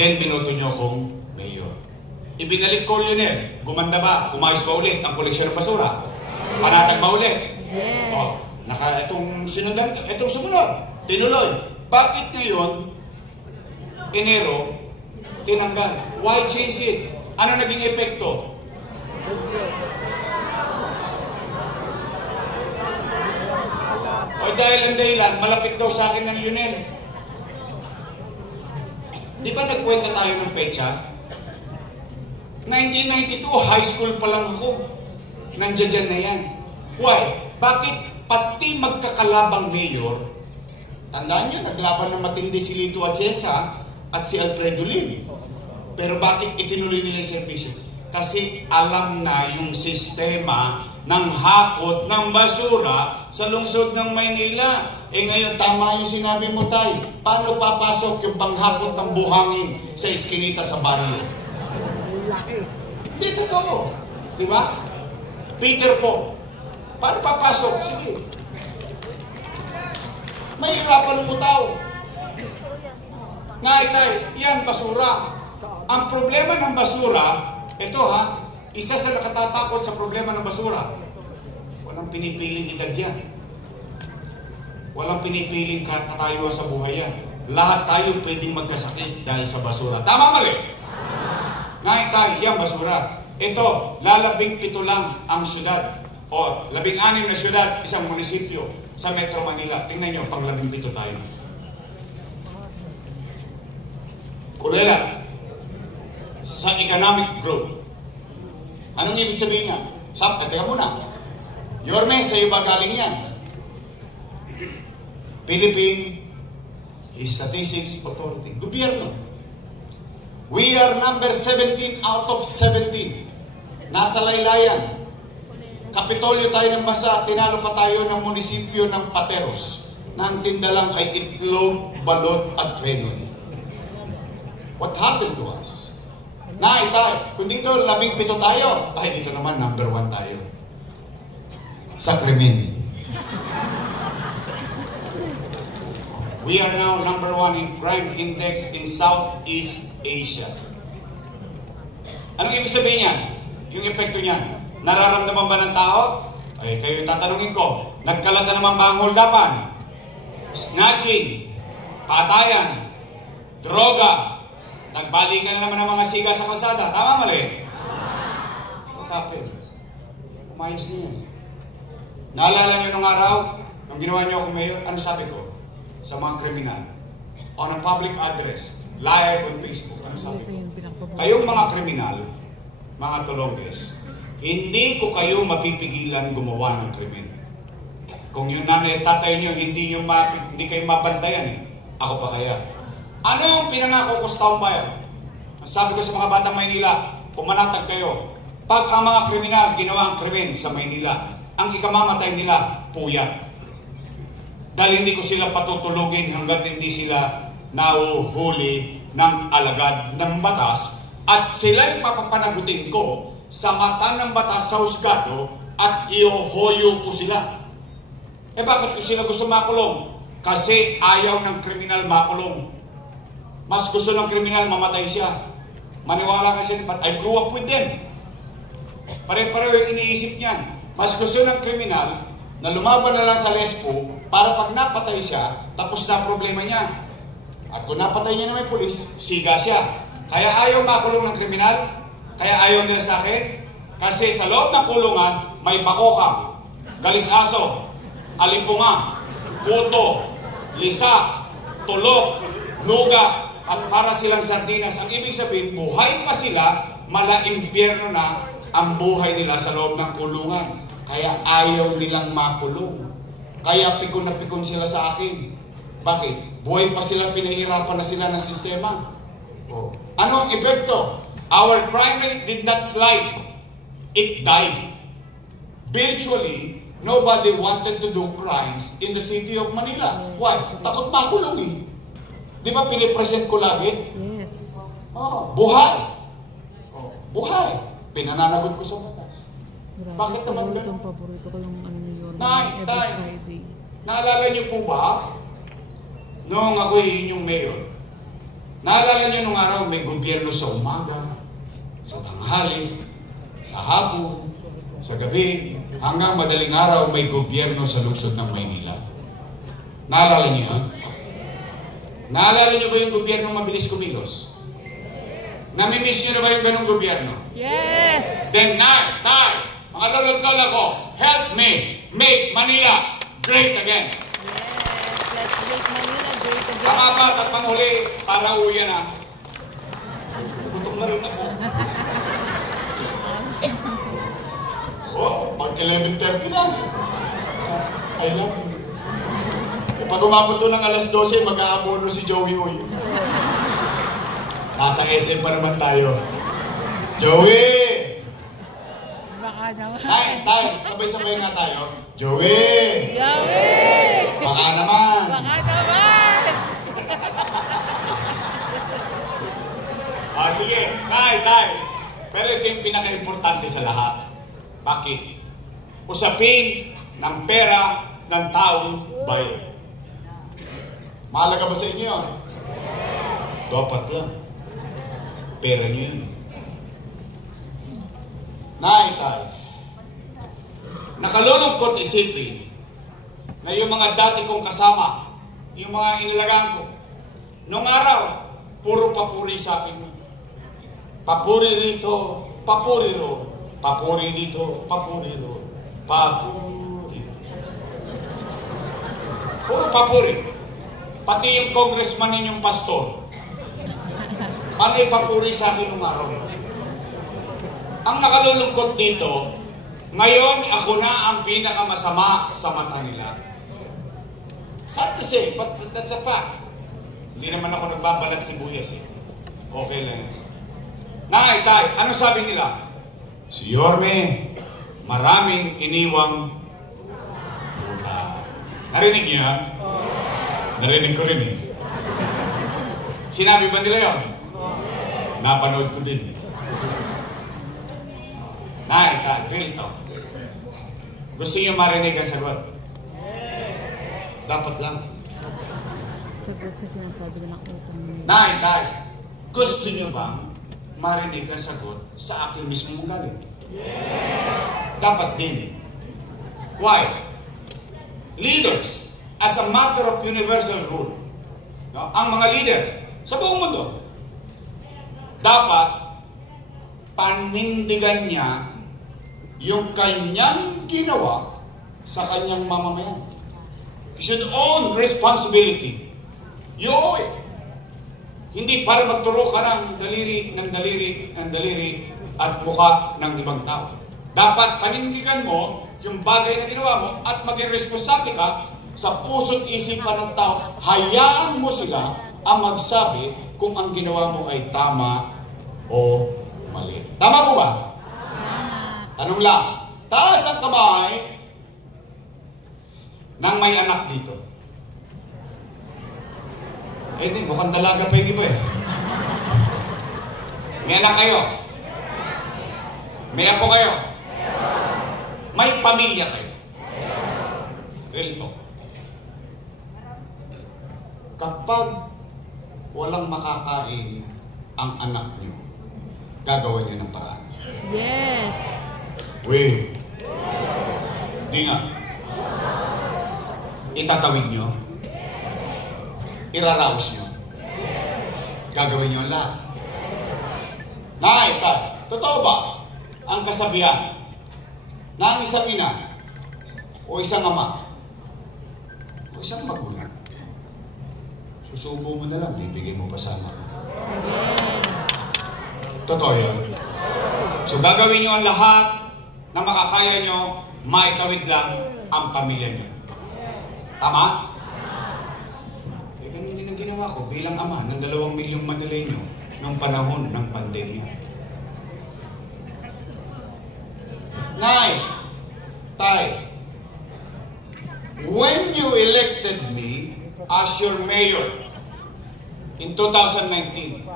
Then, binoto nyo akong mayor. Ibinalik ko Lionel. Gumanda ba? Umayos ba ulit ang koleksyon ng basura? Panatag ba ulit? Yes. Oh, itong sumunod, tinuloy. Bakit ngayon, Enero, tinanggal? Why change it? Ano naging epekto? O dahil ang dahilan, malapit daw sa akin ng Lionel. Di ba nagkwenta tayo ng petsa? 1992, high school pa lang ako. Nandiyan na yan. Why? Bakit pati magkakalabang mayor, tandaan niyo, naglaban ng matindi si Lito Atienza at si Alfredo Lim. Pero bakit itinuloy nila yung servisyo? Kasi alam na yung sistema ng hakot ng basura sa lungsod ng Maynila. Ngayon, tama yung sinabi mo, Tay. Paano papasok yung panghakot ng buhangin sa iskinita sa baryo? Hindi totoo. Di ba? Peter po, paano papasok? Sige. Mahirapan mo tao. Nga, Tay, yan, basura. Ang problema ng basura, ito ha, isa sa nakatatakot sa problema ng basura. Walang pinipiling edad yan. Walang pinipiling katayuan sa buhay yan. Lahat tayo pwedeng magkasakit dahil sa basura. Tama, mali? Ngayon tayo, yan basura. Ito, 17 lang ang syudad. O 16 na syudad, isang munisipyo sa Metro Manila. Tingnan nyo, pang 17 tayo. Kulela. Sa economic growth. Anong ibig sabihin niya? Teka muna. Yorme, sa iyo ba galing yan? Philippine Statistics Authority. Gobyerno. We are number 17 out of 17. Nasa laylayan. Kapitolyo tayo ng bansa. Tinalo pa tayo ng munisipyo ng Pateros. Na ang tinda lang ay itlog, balot at penoy. What happened to us? Kung dito 17 tayo, ay dito naman number 1 tayo. Sa krimen. We are now number 1 in crime index in Southeast Asia. Anong ibig sabihin niyan? Yung epekto niyan. Nararamdaman ba ng tao? Ay, kayo tatanungin ko. Nagkalat na naman ba ang holdapan? Snatching, patayan, droga, nagbalikan na naman ang mga siga sa kalsada. Tama, mali? What happened? Umayos niya. Naalala niyo nung araw, nung ginawa niyo akong mayor, ano sabi ko? Sa mga kriminal. On a public address, live on Facebook. Ano sabi ko? Kayong mga kriminal, mga tulongges, hindi ko kayo mapipigilan gumawa ng krimen. Kung yung nanay at tatay niyo, hindi kayo mapantayan eh. Ako pa kaya. Ano ang pinangako ko sa taong bayan? Sabi ko sa mga batang Maynila, pumanatag kayo. Pag ang mga kriminal ginawa ang krimen sa Maynila, ang ikamamatay nila, puyat. Dahil hindi ko sila patutulugin hanggat hindi sila nauhuli ng alagad ng batas at sila'y papapanagutin ko sa mata ng batas sa husgado at ihohoyo ko sila. Bakit ko sila gusto makulong? Kasi ayaw ng kriminal makulong. Mas gusto ng kriminal mamatay siya. Maniwala kasi, but I grew up with them. Pare-pareho yung iniisip niyan. Mas gusto ng kriminal na lumaban na lang sa lespo para pag napatay siya, tapos na problema niya. At kung napatay niya na may pulis, siga siya. Kaya ayaw makulong ng kriminal, kaya ayaw nila sa akin. Kasi sa loob ng kulungan, may bakokang, galis-aso, alimpunga, puto, lisa, tulok, luga, at para silang sardinas. Ang ibig sabihin, buhay pa sila, mala-impyerno na ang buhay nila sa loob ng kulungan. Kaya ayaw nilang makulong. Kaya pikon na pikon sila sa akin. Bakit? Buhay pa sila, pinahirapan na sila ng sistema. Oh. Ano ang epekto? Our crime rate did not slide. It died. Virtually, nobody wanted to do crimes in the city of Manila. Why? Takot makulong eh. Di ba pinipresent ko lagi? Yes. Buhay. Buhay. Pinananagot ko sa batas. Grabe. Bakit naman Paborito, ganun? paborito ko yung ano niyo. Nay, Every tay. Friday. Naalala niyo po ba? Noong ako yung mayor. Naalala niyo nung araw may gobyerno sa umaga, sa tanghali, sa hapon, sa gabi, hanggang madaling araw may gobyerno sa lungsod ng Maynila. Naalala niyo yan? Naalala niyo ba yung gobyerno mabilis kumilos? Namimiss niyo na ba yung ganong gobyerno? Yes! Then tay, mga lolo't lola ko, help me make Manila great again. Yes! Let's make Manila great again. Pangapat at panghuli, para uwi na. Gutom na rin ako. Mag 11:30 na. I love you. Pag umabot doon ng alas 12, mag-aabono si Joey Uy. Nasa SM pa naman tayo. Joey! Baka naman. Tay, sabay-sabay nga tayo. Joey! Yummy! Baka naman. Baka naman! Sige. Tay. Pero ito yung pinaka-importante sa lahat. Bakit? Usapin ng pera ng taong bayan. Mahalaga ba sa inyo yun? Dapat lang. Pera nyo yun. Tay. Nakalulungkot isipin na yung mga dati kong kasama, yung mga inilagaan ko, nung araw, puro papuri sa akin. Papuri rito, papuri ro, papuri dito, papuri ro, papuri. Puro papuri. Pati yung congressman ninyong pastor. Paano ipapuri sa akin nung araw? Ang nakalulungkot dito, ngayon ako na ang pinakamasama sa mata nila. Sad to say, but that's a fact. Hindi naman ako nagbabalat sibuyas eh. Okay lang. Tay, ano sabi nila? Si Yorme, maraming iniwang puta. Narinig niyo yan? Narinig ko rin eh. Sinabi ba nila yun? Napanood ko din eh. Tay, real talk. Gusto niyo marinig ang sagot? Dapat lang. Sagot sa sinasabi ko ng utang niyo. Tay, gusto niyo bang marinig ang sagot sa akin mismo mong galing? Dapat din. Why? Leaders, as a matter of universal rule, no? Ang mga leader sa buong mundo, dapat panindigan niya yung kanyang ginawa sa kanyang mamamayan. You should own responsibility. You owe it. Hindi para magturo ka ng daliri at mukha ng ibang tao. Dapat panindigan mo yung bagay na ginawa mo at maging responsable ka sa puso't isipan ng tao. Hayaan mo sila ang magsabi kung ang ginawa mo ay tama o mali. Tama po ba? Tanong lang, taas ang kamay nang may anak dito. Di, mukhang dalaga pa yung iba eh. May anak kayo? May apo kayo? May pamilya kayo? Really talk. Kapag walang makakain ang anak niyo, gagawa niyo ng paraan. Yes. Wait. Di nga. Itatawid nyo. Iraraos nyo. Gagawin nyo ang lahat. Totoo ba ang kasabihan na ang isang ina o isang ama o isang magulang, susubo mo na lang, bibigay mo pa sa anak. Totoo yun. So gagawin nyo ang lahat na makakaya nyo, maitawid lang ang pamilya nyo. Tama? Ganun din ang ginawa ko bilang ama ng 2 milyong Manileño noong panahon ng pandemya. Tay, as your mayor in 2019.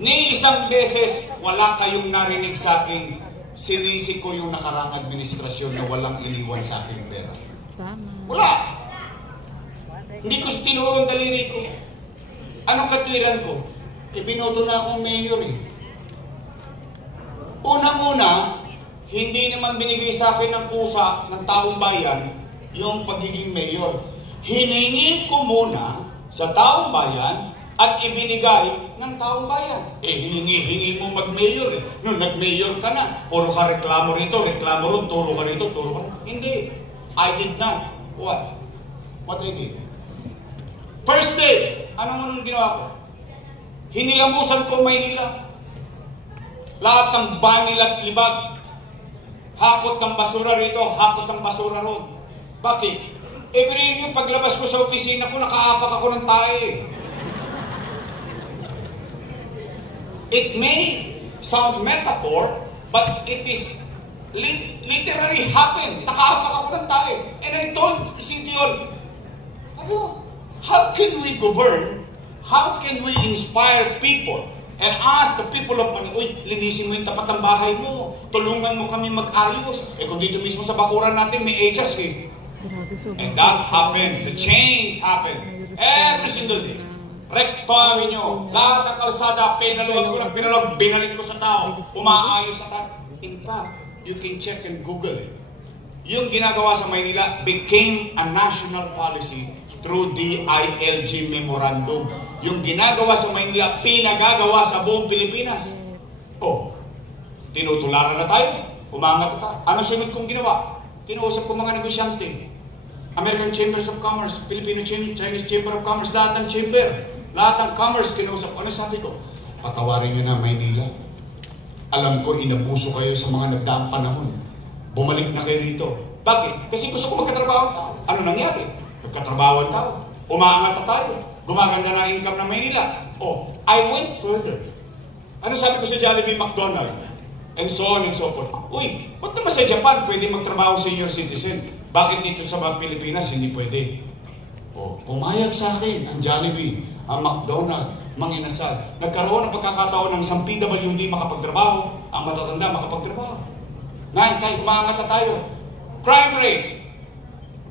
Ni isang beses, wala kayong narinig sa akin, sinisi ko yung nakaraang administrasyon na walang iniwan sa aking pera. Wala. Hindi ko tinuro ang daliri ko. Anong katwiran ko? Binoto na akong mayor eh. Unang-una, hindi naman binigay sa akin ng kusa ng taong bayan yung pagiging mayor. Hiningi ko muna sa taong bayan at ibinigay ng taong bayan. Hiningi mo mag-mayor eh. Nung nag-mayor ka na, puro ka reklamo rito, reklamo ron, turo ka rito, turo ka. Hindi. I did not. What? What I did? First day, anong ginawa ko? Hinilamusan ko Maynila. Lahat ng bangil at libag. Hakot ng basura rito, hakot ng basura ron. Bakit? Every yung paglabas ko sa opisina ko, nakaapak ako ng tae. It may sound metaphor, but it is literally happened. Nakaapak ako ng tae. And I told City Hall, how can we govern? How can we inspire people? And ask the people of Manila, uy, linisin mo yung tapat ng bahay mo. Tulungan mo kami mag-ayos. Kung dito mismo sa bakuran natin, may HS eh. And that happened. The change happened. Every single day. Rekto nyo. Lahat ng kalsada, pinaluwag ko lang, binalik ko sa tao. Umaayos sa tao. In fact, you can check and Google it. Yung ginagawa sa Maynila became a national policy through the ILG memorandum. Yung ginagawa sa Maynila, pinagagawa sa buong Pilipinas. Tinutularan na tayo. Umangat na tayo. Anong sunod kong ginawa? Kinausap ko mga negosyante. American Chambers of Commerce, Filipino Chinese Chamber of Commerce, lahat ng chamber, lahat ng commerce kinausap. Ano sabi ko? Patawarin nyo na Maynila. Alam ko, inabuso kayo sa mga nagdaang panahon. Bumalik na kayo rito. Bakit? Kasi gusto ko magkatrabaho tao. Ano nangyari? Magkatrabaho tao. Umaangat na tayo. Gumaganda na income ng Maynila. I went further. Ano sabi ko sa Jollibee, McDonald? And so on and so forth. Uy, ba't naman sa Japan pwede magtrabaho senior citizen? Bakit dito sa mga Pilipinas hindi pwede? Pumayag sa akin ang Jollibee, ang McDonald, mga inasal. Nagkaroon ng pagkakataon ng isang PWD makapagtrabaho, ang matatanda makapagtrabaho. Tayo, umaangat na tayo. Crime rate.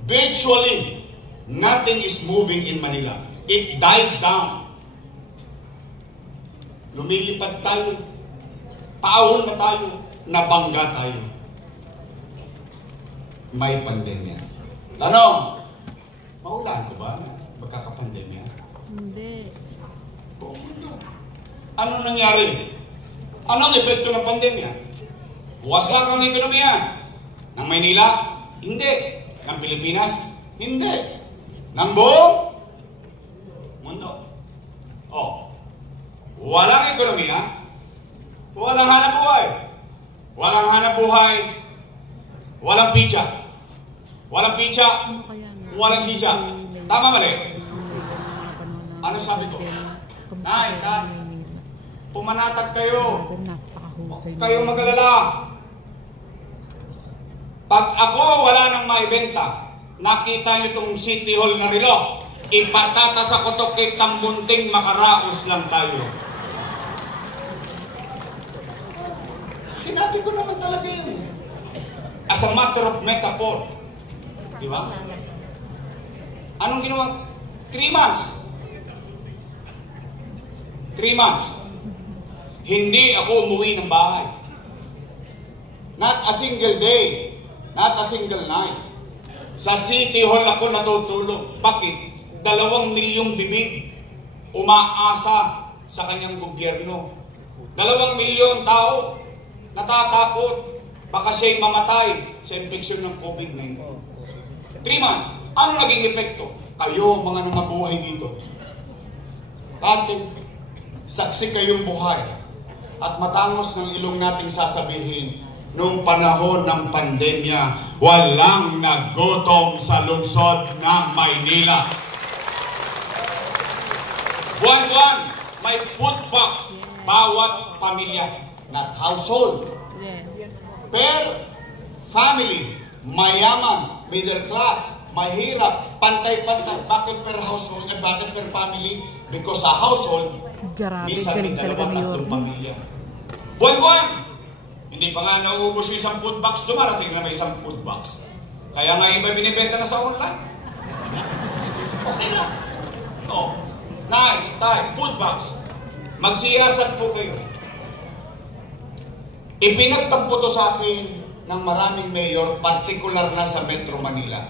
Virtually, nothing is moving in Manila. It died down. Lumilipad tayo. Paahon na tayo. Nabangga tayo. May pandemya. Tanong, maulaan ko ba na magkakapandemya? Hindi. Ano nangyari? Anong epekto ng pandemya? Wasak ang ekonomiya. Ng Maynila? Hindi. Ng Pilipinas? Hindi. Ng buong mundo. Walang ekonomiya, walang hanap buhay. Walang hanap buhay, walang pizza. Walang pizza, walang chicha. Tama mali? Ano sabi ko? Nay, pumanatag kayo. Huwag kayong mag-alala. Pag ako wala nang maibenta, nakita niyo itong City Hall na relo, ipatatas ako to kay Tambunting, makaraos lang tayo. Sinabi ko naman talaga yun. As a matter of metaphor. Di ba? Anong ginawa? 3 months. 3 months. Hindi ako umuwi ng bahay. Not a single day. Not a single night. Sa City Hall ako natutulog. Bakit? 2 milyong bibig umaasa sa kanyang gobyerno. 2 milyon tao natatakot. Baka siya'y mamatay sa infeksyon ng COVID-19. 3 months. Ano naging epekto? Kayo, mga nangabuhay dito. Bakit? Saksi kayong buhay. At matangos ng ilong nating sasabihin, noong panahon ng pandemya, walang nagutom sa lungsod ng Maynila. Buwan-buwan, may food box bawat pamilya. Not household. Yes. Per family, mayaman, middle class, mahirap, pantay-pantay. Bakit per household? Bakit per family? Because sa household, Grabe, minsan may galing talaga dalawa, ni tatlong Yorme. pamilya. Buwan-buwan! Hindi pa nga nauubos yung isang food box, dumarating na may isang food box. Kaya nga iba binibenta na sa online. Okay lang. No. Nay, tay, food box. Magsiyasat po kayo. Ipinagtampo to sa akin ng maraming mayor, partikular na sa Metro Manila.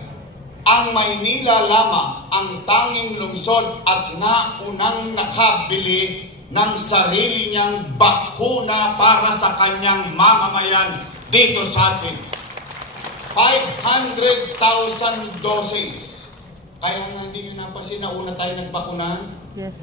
Ang Maynila lamang ang tanging lungsod at naunang nakabili ng sarili niyang bakuna para sa kanyang mamamayan dito sa atin. 500,000 doses. Kaya nga hindi nyo napansin na una tayo nagbakunahan. Yes.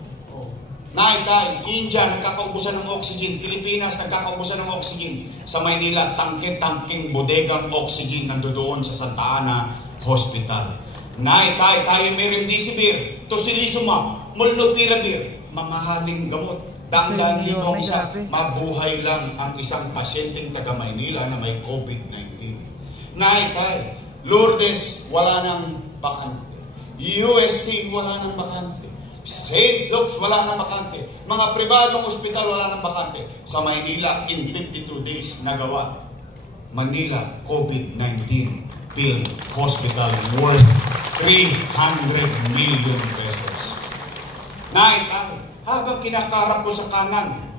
Naitay, India, nagkakaubusan ng oxygen. Pilipinas, nagkakaubusan ng oxygen. Sa Maynila, tangke-tangking bodegang oxygen nandoon sa Santa Ana Hospital. Naitay, tayo may remdesivir, tocilizumab, molnupiravir, mamahaling gamot. Dang-dang libong isa, mabuhay lang ang isang pasyenteng taga Maynila na may COVID-19. Naitay, Lourdes, wala nang bakante. UST, wala nang bakante. St. Luke's, wala nang bakante. Mga pribadong ospital, wala nang bakante. Sa Maynila, in 52 days, nagawa. Manila, COVID-19 Field Hospital worth 300 million pesos. Naitay, habang kinakarap ko sa kanan,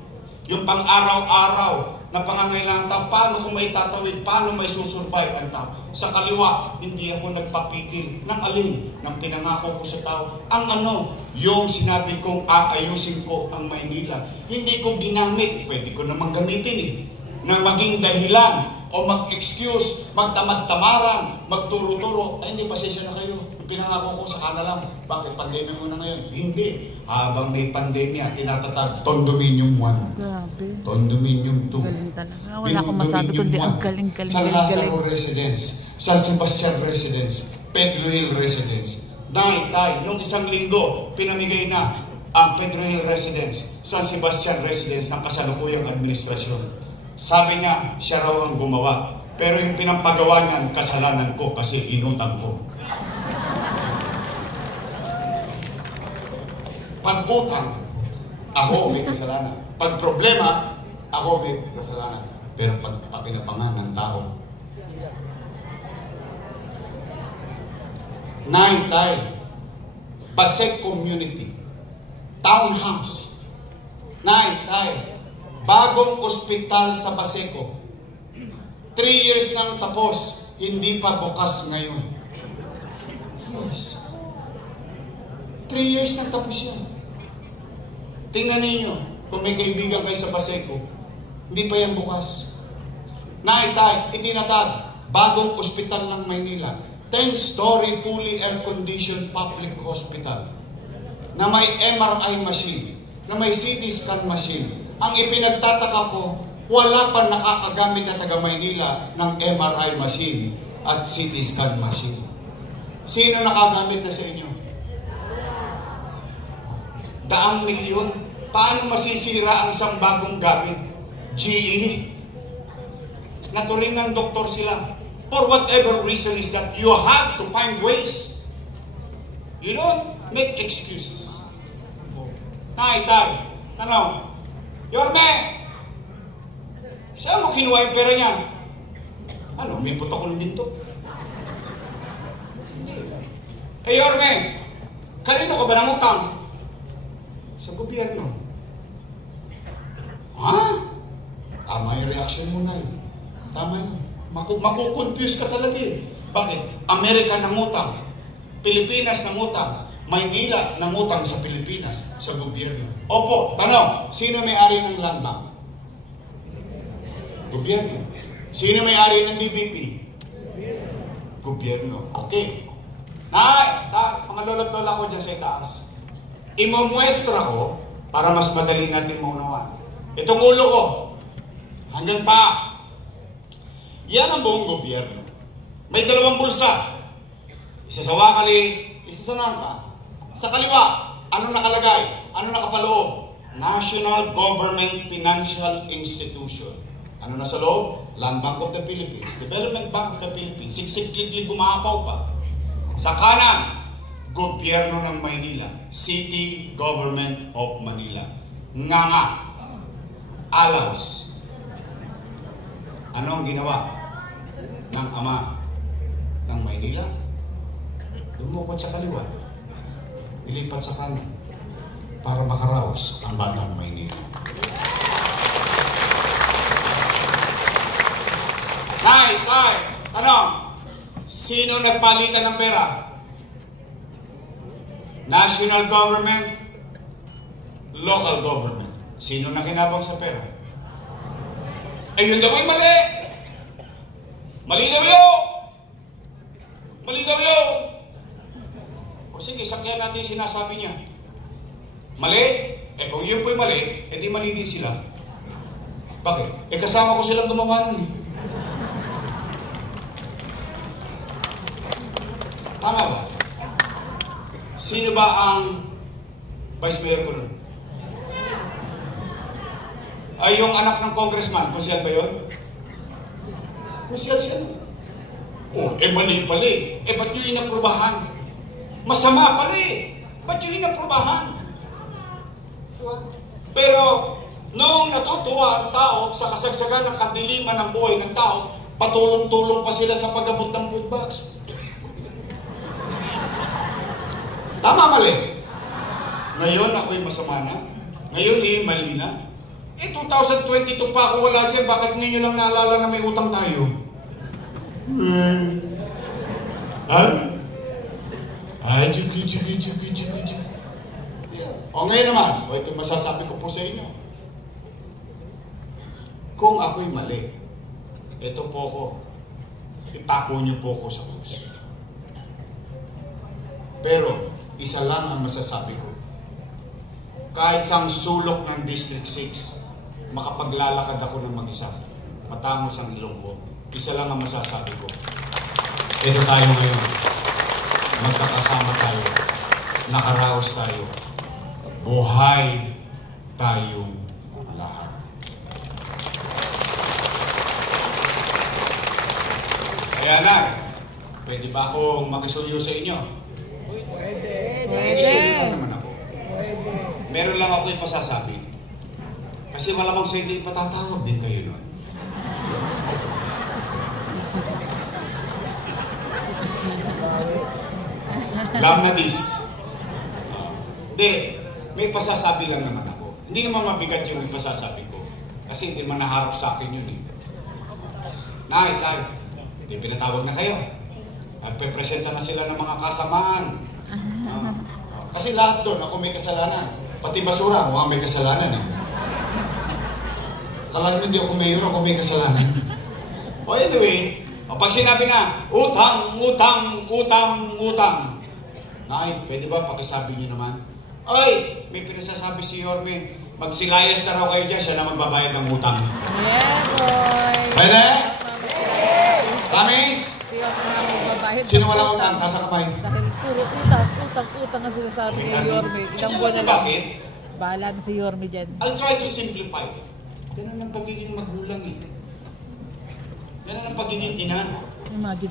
yung pang-araw-araw na pangangailangan tao, paano kung may tatawid, paano may susurvive ang tao. Sa kaliwa, hindi ako nagpapigil ng alin, ng pinangako ko sa tao. Ang yung sinabi kong aayusin ko ang Maynila, hindi ko ginamit, pwede ko namang gamitin na maging dahilan o mag-excuse, magtamad-tamaran, magturo-turo. Ay, hindi, pasensya na kayo. Pinangako ko sa lang. Bakit pandemya muna ngayon? Hindi. Habang may pandemya, tinatatag Condominium 1. Grabe. Condominium 2. Galing talaga. Wala akong masabi kundi ang galing. Sa Lazaro Residence, sa Sebastian Residence, Pedro Hill Residence. Tay, nung isang linggo, pinamigay na ang Pedro Hill Residence sa Sebastian Residence ng kasalukuyang administrasyon. Sabi niya, siya raw ang gumawa. Pero yung pinampagawa niyan, kasalanan ko kasi inutang ko. Pag utang, ako may kasalanan. Pag problema, ako may kasalanan. Pero pag papinapangan ng tao, Naitay, Basek Community, Townhouse, Naitay, bagong ospital sa Baseco. 3 years nang tapos, hindi pa bukas ngayon. Yes. 3 years nang tapos yan. Tingnan ninyo, kung may kaibigan kayo sa Baseco, hindi pa yan bukas. Naitay, itinatag, bagong ospital ng Maynila, 10-story fully air-conditioned public hospital na may MRI machine, na may CT scan machine. Ang ipinagtataka ko, wala pa nakakagamit na taga Maynila ng MRI machine at CT scan machine. Sino nakagamit na sa inyo? 100 milyon. Paano masisira ang isang bagong gamit? GE. Naturingang doktor sila. For whatever reason is that you have to find ways. You don't make excuses. Tay, tanong, Yorme, saan mo kinuha yung pera niyan? Ano, may protocol din to? Yorme, kanino ka ba nangutang? Sa gobyerno. Ha? Tama yung reaction mo na yun. Tama yun. Makukonfuse ka talaga eh. Bakit? Amerika nangutang, Pilipinas nangutang, Maynila nangutang sa Pilipinas, sa gobyerno. Opo, tanong, sino may-ari ng land bank? Gobyerno. Sino may-ari ng DBP? Gobyerno. Okay. Mga lolo't-lola ko dyan sa itaas. Imumuestra ko para mas madali natin maunawaan. Itong ulo ko, hanggang pa. Yan ang buong gobyerno. May 2 bulsa. Isa sa wakali, isa sa nangka. Sa kaliwa, ano nakalagay? Ano nakapaloob? National Government Financial Institution. Ano na sa loob? Land Bank of the Philippines, Development Bank of the Philippines, siksik-liglig gumapaw pa. Sa kanan, Gobyerno ng Maynila, City Government of Manila. Nga, Alaos. Ano ang ginawa ng ama ng Maynila? Lumukot sa kaliwa, ilipat sa kanan para makaraos ang batang Maynila. Tay, tanong, sino nagpalitan ng pera? National government, local government. Sino nakinabang sa pera? Yun daw ay mali. Mali daw yun. Mali daw yun. O sige, sakyan natin yung sinasabi niya. Mali? Kung yun po'y mali, edi mali din sila. Bakit? Kasama ko silang gumawa nun eh. Tama ba? Sino ba ang Vice Mayor ko nun? Ay, yung anak ng congressman, konsyal ba yun? Konsyal siya. Mali pali. Ba't yung inaprubahan? Masama pali. Ba't yung inaprubahan? Pero, noong natutuwa ang tao sa kasagsagan ng kadiliman ng buhay ng tao, patulong-tulong pa sila sa pag-abot ng food box. Tama, mali. Ngayon, ako'y masama na. Ngayon, mali na. 2022 pa ako wala dyan. Bakit ngayon lang naalala na may utang tayo? Ha? O ngayon naman, ito masasabi ko po sa inyo. Kung ako'y mali, ito po ako. Ipako niyo po ako sa krus. Pero, isa lang ang masasabi ko. Kahit sa sulok ng District 6, makapaglalakad ako ng mag-isa, matamos ang ilong ko. Isa lang ang masasabi ko. Ito tayo ngayon. Magkakasama tayo. Nakaraos tayo. Buhay tayong lahat. Kaya na, pwede ba akong makisuyo sa inyo? Nakikisuyo pa naman ako. Meron lang ako ipasasabi. Kasi malamang sa hindi ipatatawag din kayo nun. Lamnadis. Hindi, may pasasabi lang naman ako. Hindi naman mabigat yung ipasasabi ko. Kasi hindi man naharap sa akin yun eh. Tayo. Hindi pinatawag na kayo. Magpe-presenta na sila ng mga kasamaan. Kasi lahat doon, ako may kasalanan. Pati basura, mukhang may kasalanan eh. Kala hindi ako mayor, ako may kasalanan. Anyway, pag sinabi na, utang. Nay, pwede ba pakisabi niyo naman? Ay, may pinasasabi si Yorme. Magsilayas na raw kayo dyan, siya na magbabayad ng utang. Yeah, boy. Pwede? Promise? Sino wala utang? Nasa kamay? Dahil puro utang ang sinasabi ni Yorme. Ilang buwan na lang. Bakit? Bahala na si Yorme dyan. I'll try to simplify. Ganun ang pagiging magulang eh. Ganun ang pagiging ina.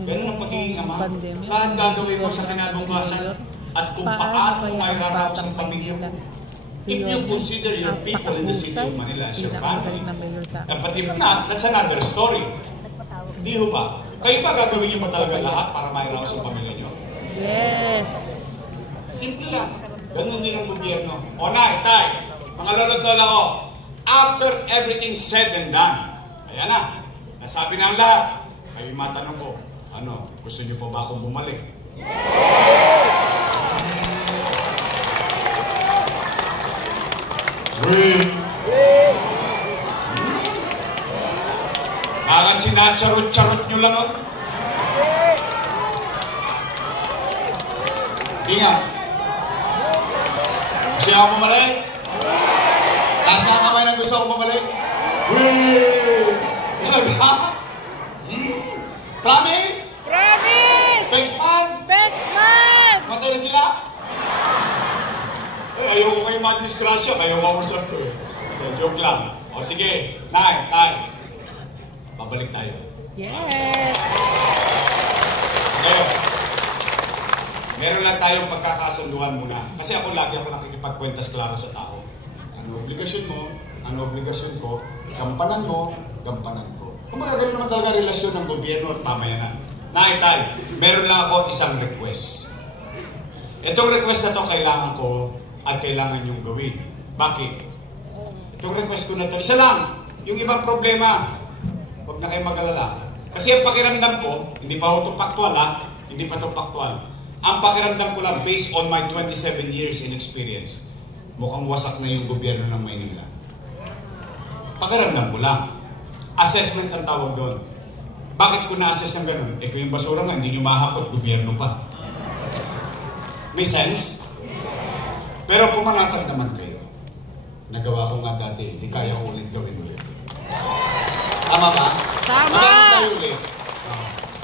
Ganun ang pagiging ama. Lahat gagawin mo sa kinabukasan at kung paano mo may raraos ang pamilya mo. If you consider your people in the city of Manila as your family, but if not, that's another story. Di ho ba? Kayo ba gagawin niyo pa talaga lahat para may raraos ang pamilya niyo? Yes. Simple lang. Ganun din ang gobyerno. O na, tay, mga lolo't lola ko, after everything said and done, ayan na, nasabi na ang lahat. Kayo matanong ko, gusto niyo pa ba akong bumalik? Parang sinacharot-charot nyo lang ako. Di nga. Gusto niyo ako bumalik? Taas nga kamay na gusto ako bumalik? Promise? Promise! Thanks, man! Thanks, man! Matay na sila? Ayoko kayo madisgrasya, kayo mausap ko eh. Joke lang. O sige, tay. Babalik tayo. Yes! Ngayon, Meron lang tayong pagkakasunduan muna. Kasi ako lagi ako nakikipagkwentas klaro sa tao. Ano obligasyon mo, ano obligasyon ko, gampanan mo, gampanan ko. Kung magagaling naman talaga relasyon ng gobyerno at pamayanan. Nakitay, meron lang ako isang request. Itong request na to kailangan ko at kailangan yung gawin. Bakit? Itong request ko na to, isa lang, yung ibang problema, huwag na kayo mag-alala. Kasi ang pakiramdam ko, hindi pa ito factual ha, hindi pa ito factual. Ang pakiramdam ko lang based on my 27 years in experience, mukhang wasak na yung gobyerno ng Maynila. Pakiramdam ko lang. Assessment ang tawag doon. Bakit ko na-assess ng ganun? Eh kung yung basura nga, hindi nyo mahapot, gobyerno pa. May sense? Pero pumanatag naman kayo. Nagawa ko nga dati, hindi kaya ko ulit gawin ulit. Tama ba? Tama! Magaling tayo ulit.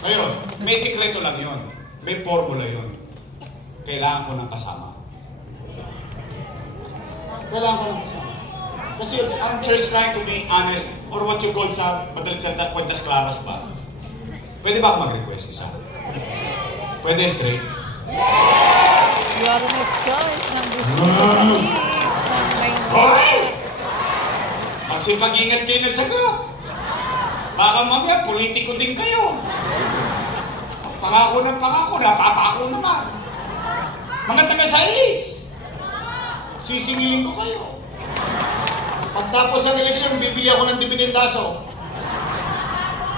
Ngayon, may sikreto lang yon. May formula yon. Kailangan ko ng kasama. Kailangan ko ng kasama. Kasi I'm just trying to be honest, or what you call sa madalit salita, kwentas klaras ba? Pwede ba ako mag-request isa? Pwede straight? You are my choice ng gusto ko Hoy! Magsipag-ingat kayo na sagot. Baka mamaya, politiko din kayo. Pangako ng pangako, napapako naman. Mga taga-sais, sisingilin ko kayo. Pagtapos ng eleksyon, bibili ako ng dividendaso.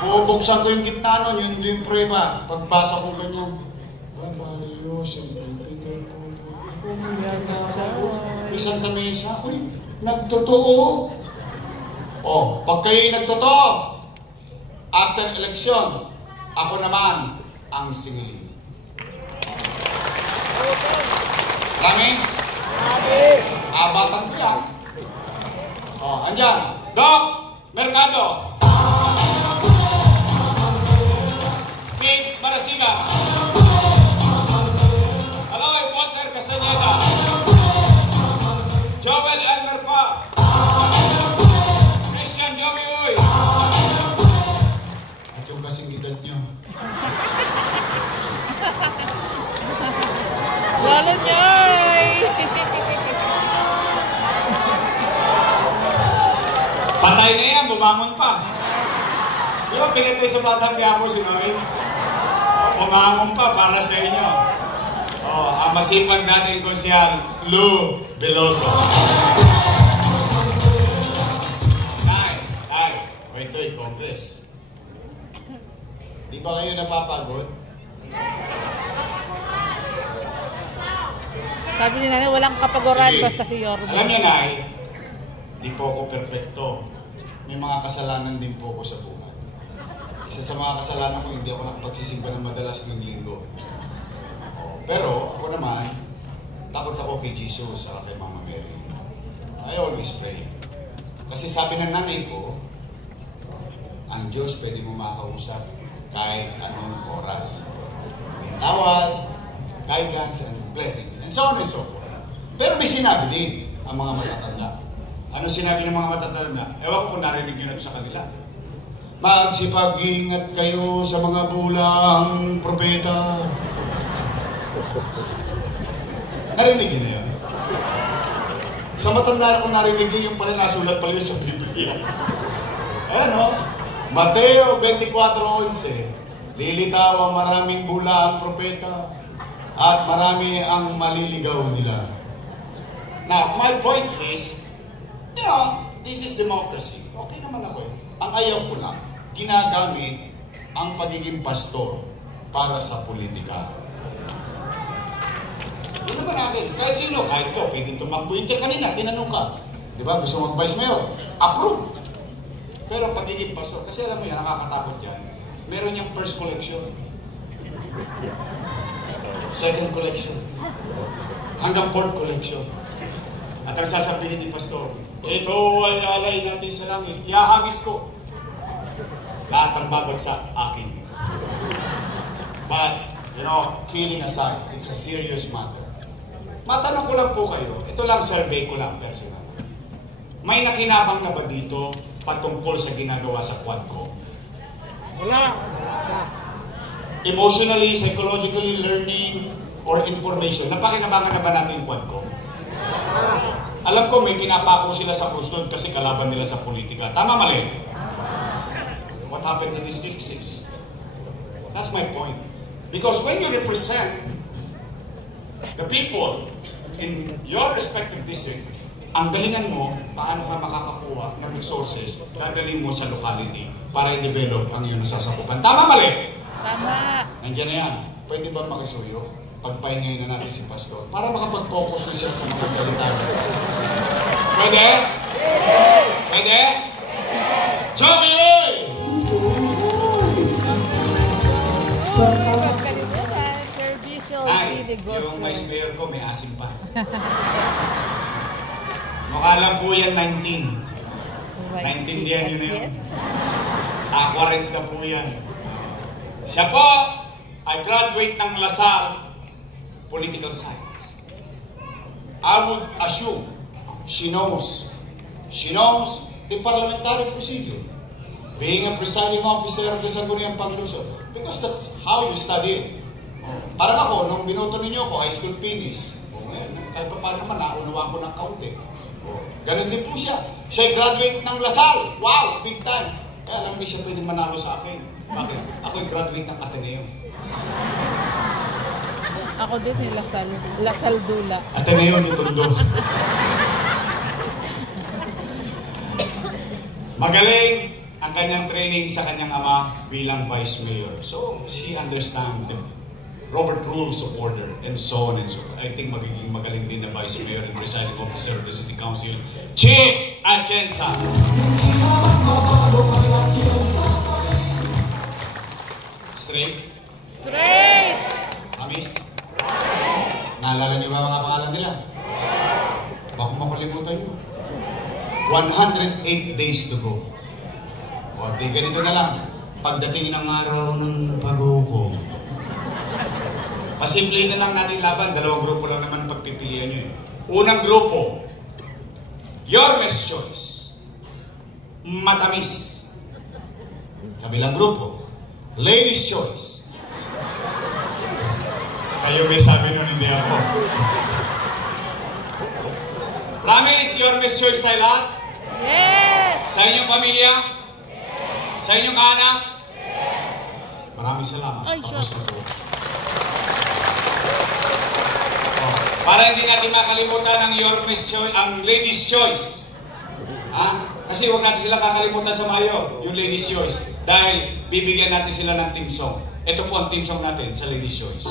Bubuksan ko yung gitna nun, yun yung prueba. Pagbasa ko ganyan. Mario, Peter, isang kamesa. Uy, nagtotoo. Oh, pag kayo nagtotoo, after eleksyon, ako naman ang singilin. Promise? Abatan ko yan. Oh, andyan. Doc! Mercado! Pete Marasiga! Aloy Walter Castaneda! Joel Elmer Pa! Christian Joey Uy! At yung kasing edad nyo. Lalo nyoy! Patay na yan, bumangon pa. Di ba pinatay sa Batang Quiapo si Noy? Bumangon pa para sa inyo. Oh, ang masipag dating konsyal, Lou Veloso. Ito'y Congress. Di ba kayo napapagod? Sabi ni nanay, walang kapagoran Sige. basta si Yorme. Alam niya, Nay, di po ako perfecto. May mga kasalanan din po ako sa buhay. Isa sa mga kasalanan ko, hindi ako nakapagsisimba ng madalas ng linggo. Pero ako naman, takot ako kay Jesus at kay Mama Mary. I always pray. Kasi sabi ng nanay ko, ang Diyos pwede mo makausap kahit anong oras. May tawad, guidance, and blessings, and so on and so forth. Pero may sinabi din ang mga matatanda. Ano sinabi ng mga matatanda? Ewan ko kung narinig nyo na sa kanila. Magsipag-ingat kayo sa mga bulang propeta. Narinig nyo na yun? Sa matanda ko narinig nyo yung pala nasulat pala sa Biblia. Ayan o. Mateo 24:11, lilitaw ang maraming bulaang propeta at marami ang maliligaw nila. Now, my point is, you know, this is democracy. Okay naman ako eh. Ang ayaw ko lang, ginagamit ang pagiging pastor para sa politika. Yun naman akin. Kahit sino, kahit ko, pwedeng tumakbo. Hindi kanina, tinanong ka. Di ba? Gusto mong vice mayor? Approve. Pero pagiging pastor, kasi alam mo yan, nakakatakot yan. Meron niyang first collection. Second collection. Hanggang fourth collection. At ang sasabihin ni pastor, ito ay alay natin sa langit. Iahagis ko. Lahat ng babagsak, akin. But, you know, kidding aside, it's a serious matter. Matanong ko lang po kayo, ito lang survey ko lang, personal. May nakinabang na ba dito patungkol sa ginagawa sa Quadco? Wala. Emotionally, psychologically, learning, or information, napakinabangan na ba natin yung Quadcom? Alam ko may pinapako sila sa Cruzon kasi kalaban nila sa politika. Tama, mali? What happened to District 6? That's my point. Because when you represent the people in your respective district, ang galingan mo, paano ka makakakuha ng resources, dadalhin mo sa locality para i-develop ang iyong nasasakupan. Tama, mali? Tama. Nandiyan na yan. Pwede ba makisuyo? Pagpahingayin na natin si Pastor para makapag-focus na siya sa mga salita niya. Pwede? Pwede? Joby! Huwag kalimutan, Servicio Ay, Negosyo. yung vice mayor ko may asim pa. Mukha lang po yan 19. Naintindihan nyo na yun. Aquarents na po yan. Siya po ay graduate ng LaSalle Political Science. I would assume she knows the parliamentary procedure. Being a presiding officer of the Sangguniang Panglusod. Because that's how you study it. Parang ako, nung binoto ninyo ako, high school finish. Kahit pa paano naman, naunawaan ko ng kaunti. Ganun din po siya. Siya graduate ng LaSalle. Wow, big time. Kaya lang hindi siya pwedeng manalo sa akin. Bakit? Ako yung graduate ng Ateneo. Ako din ni Lasal Dula. Ateneo ni Tondo. Magaling ang kanyang training sa kanyang ama bilang vice mayor. So, she understands the Robert Rules of Order and so on and so on. I think magiging magaling din na vice mayor and presiding officer of the city council, Chief Atienza. Straight? Straight! Amis? Naalala niyo ba mga pangalan nila? Baka makalimutan niyo. 108 days to go. O, di ganito na lang. Pagdating ng araw ng pag-ukom. Pasimple na lang natin laban. Dalawang grupo lang naman pagpipilian niyo. Unang grupo, Yormes Choice. Matamis. Kabilang grupo, Ladies Choice. Kayo may sabi nun, hindi ako. Promise, Yormes Choice tayo lahat? Yes! Sa inyong pamilya? Yes. Sa inyong anak? Yes. Maraming salamat. Ay, tapos na po. Para hindi natin makalimutan ang Yormes Choice, ang Ladies Choice. Kasi huwag natin sila kakalimutan sa Mayo, yung Ladies Choice. Dahil bibigyan natin sila ng team song. Ito po ang team song natin sa Ladies Choice.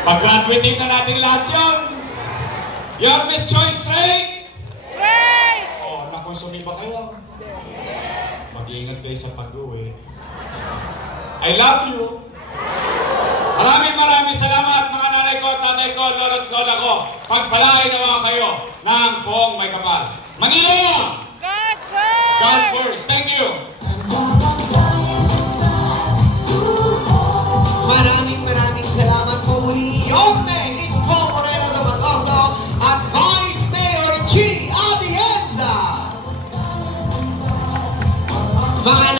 Pag-graduating na natin lahat yun. Yormes Choice, straight! Straight! O, nakonsumi ba kayo? Mag-iingat kayo sa pag-uwi. I love you. Maraming salamat mga nanay ko, tatay ko, lolo't lola ko. Pagpalain naman kayo ng buong may kapal. Manila! God first! God first. Thank you. Maraming salamat po muli. Yorme Isko Moreno de Magoso at Vice Mayor G. Atienza. Mga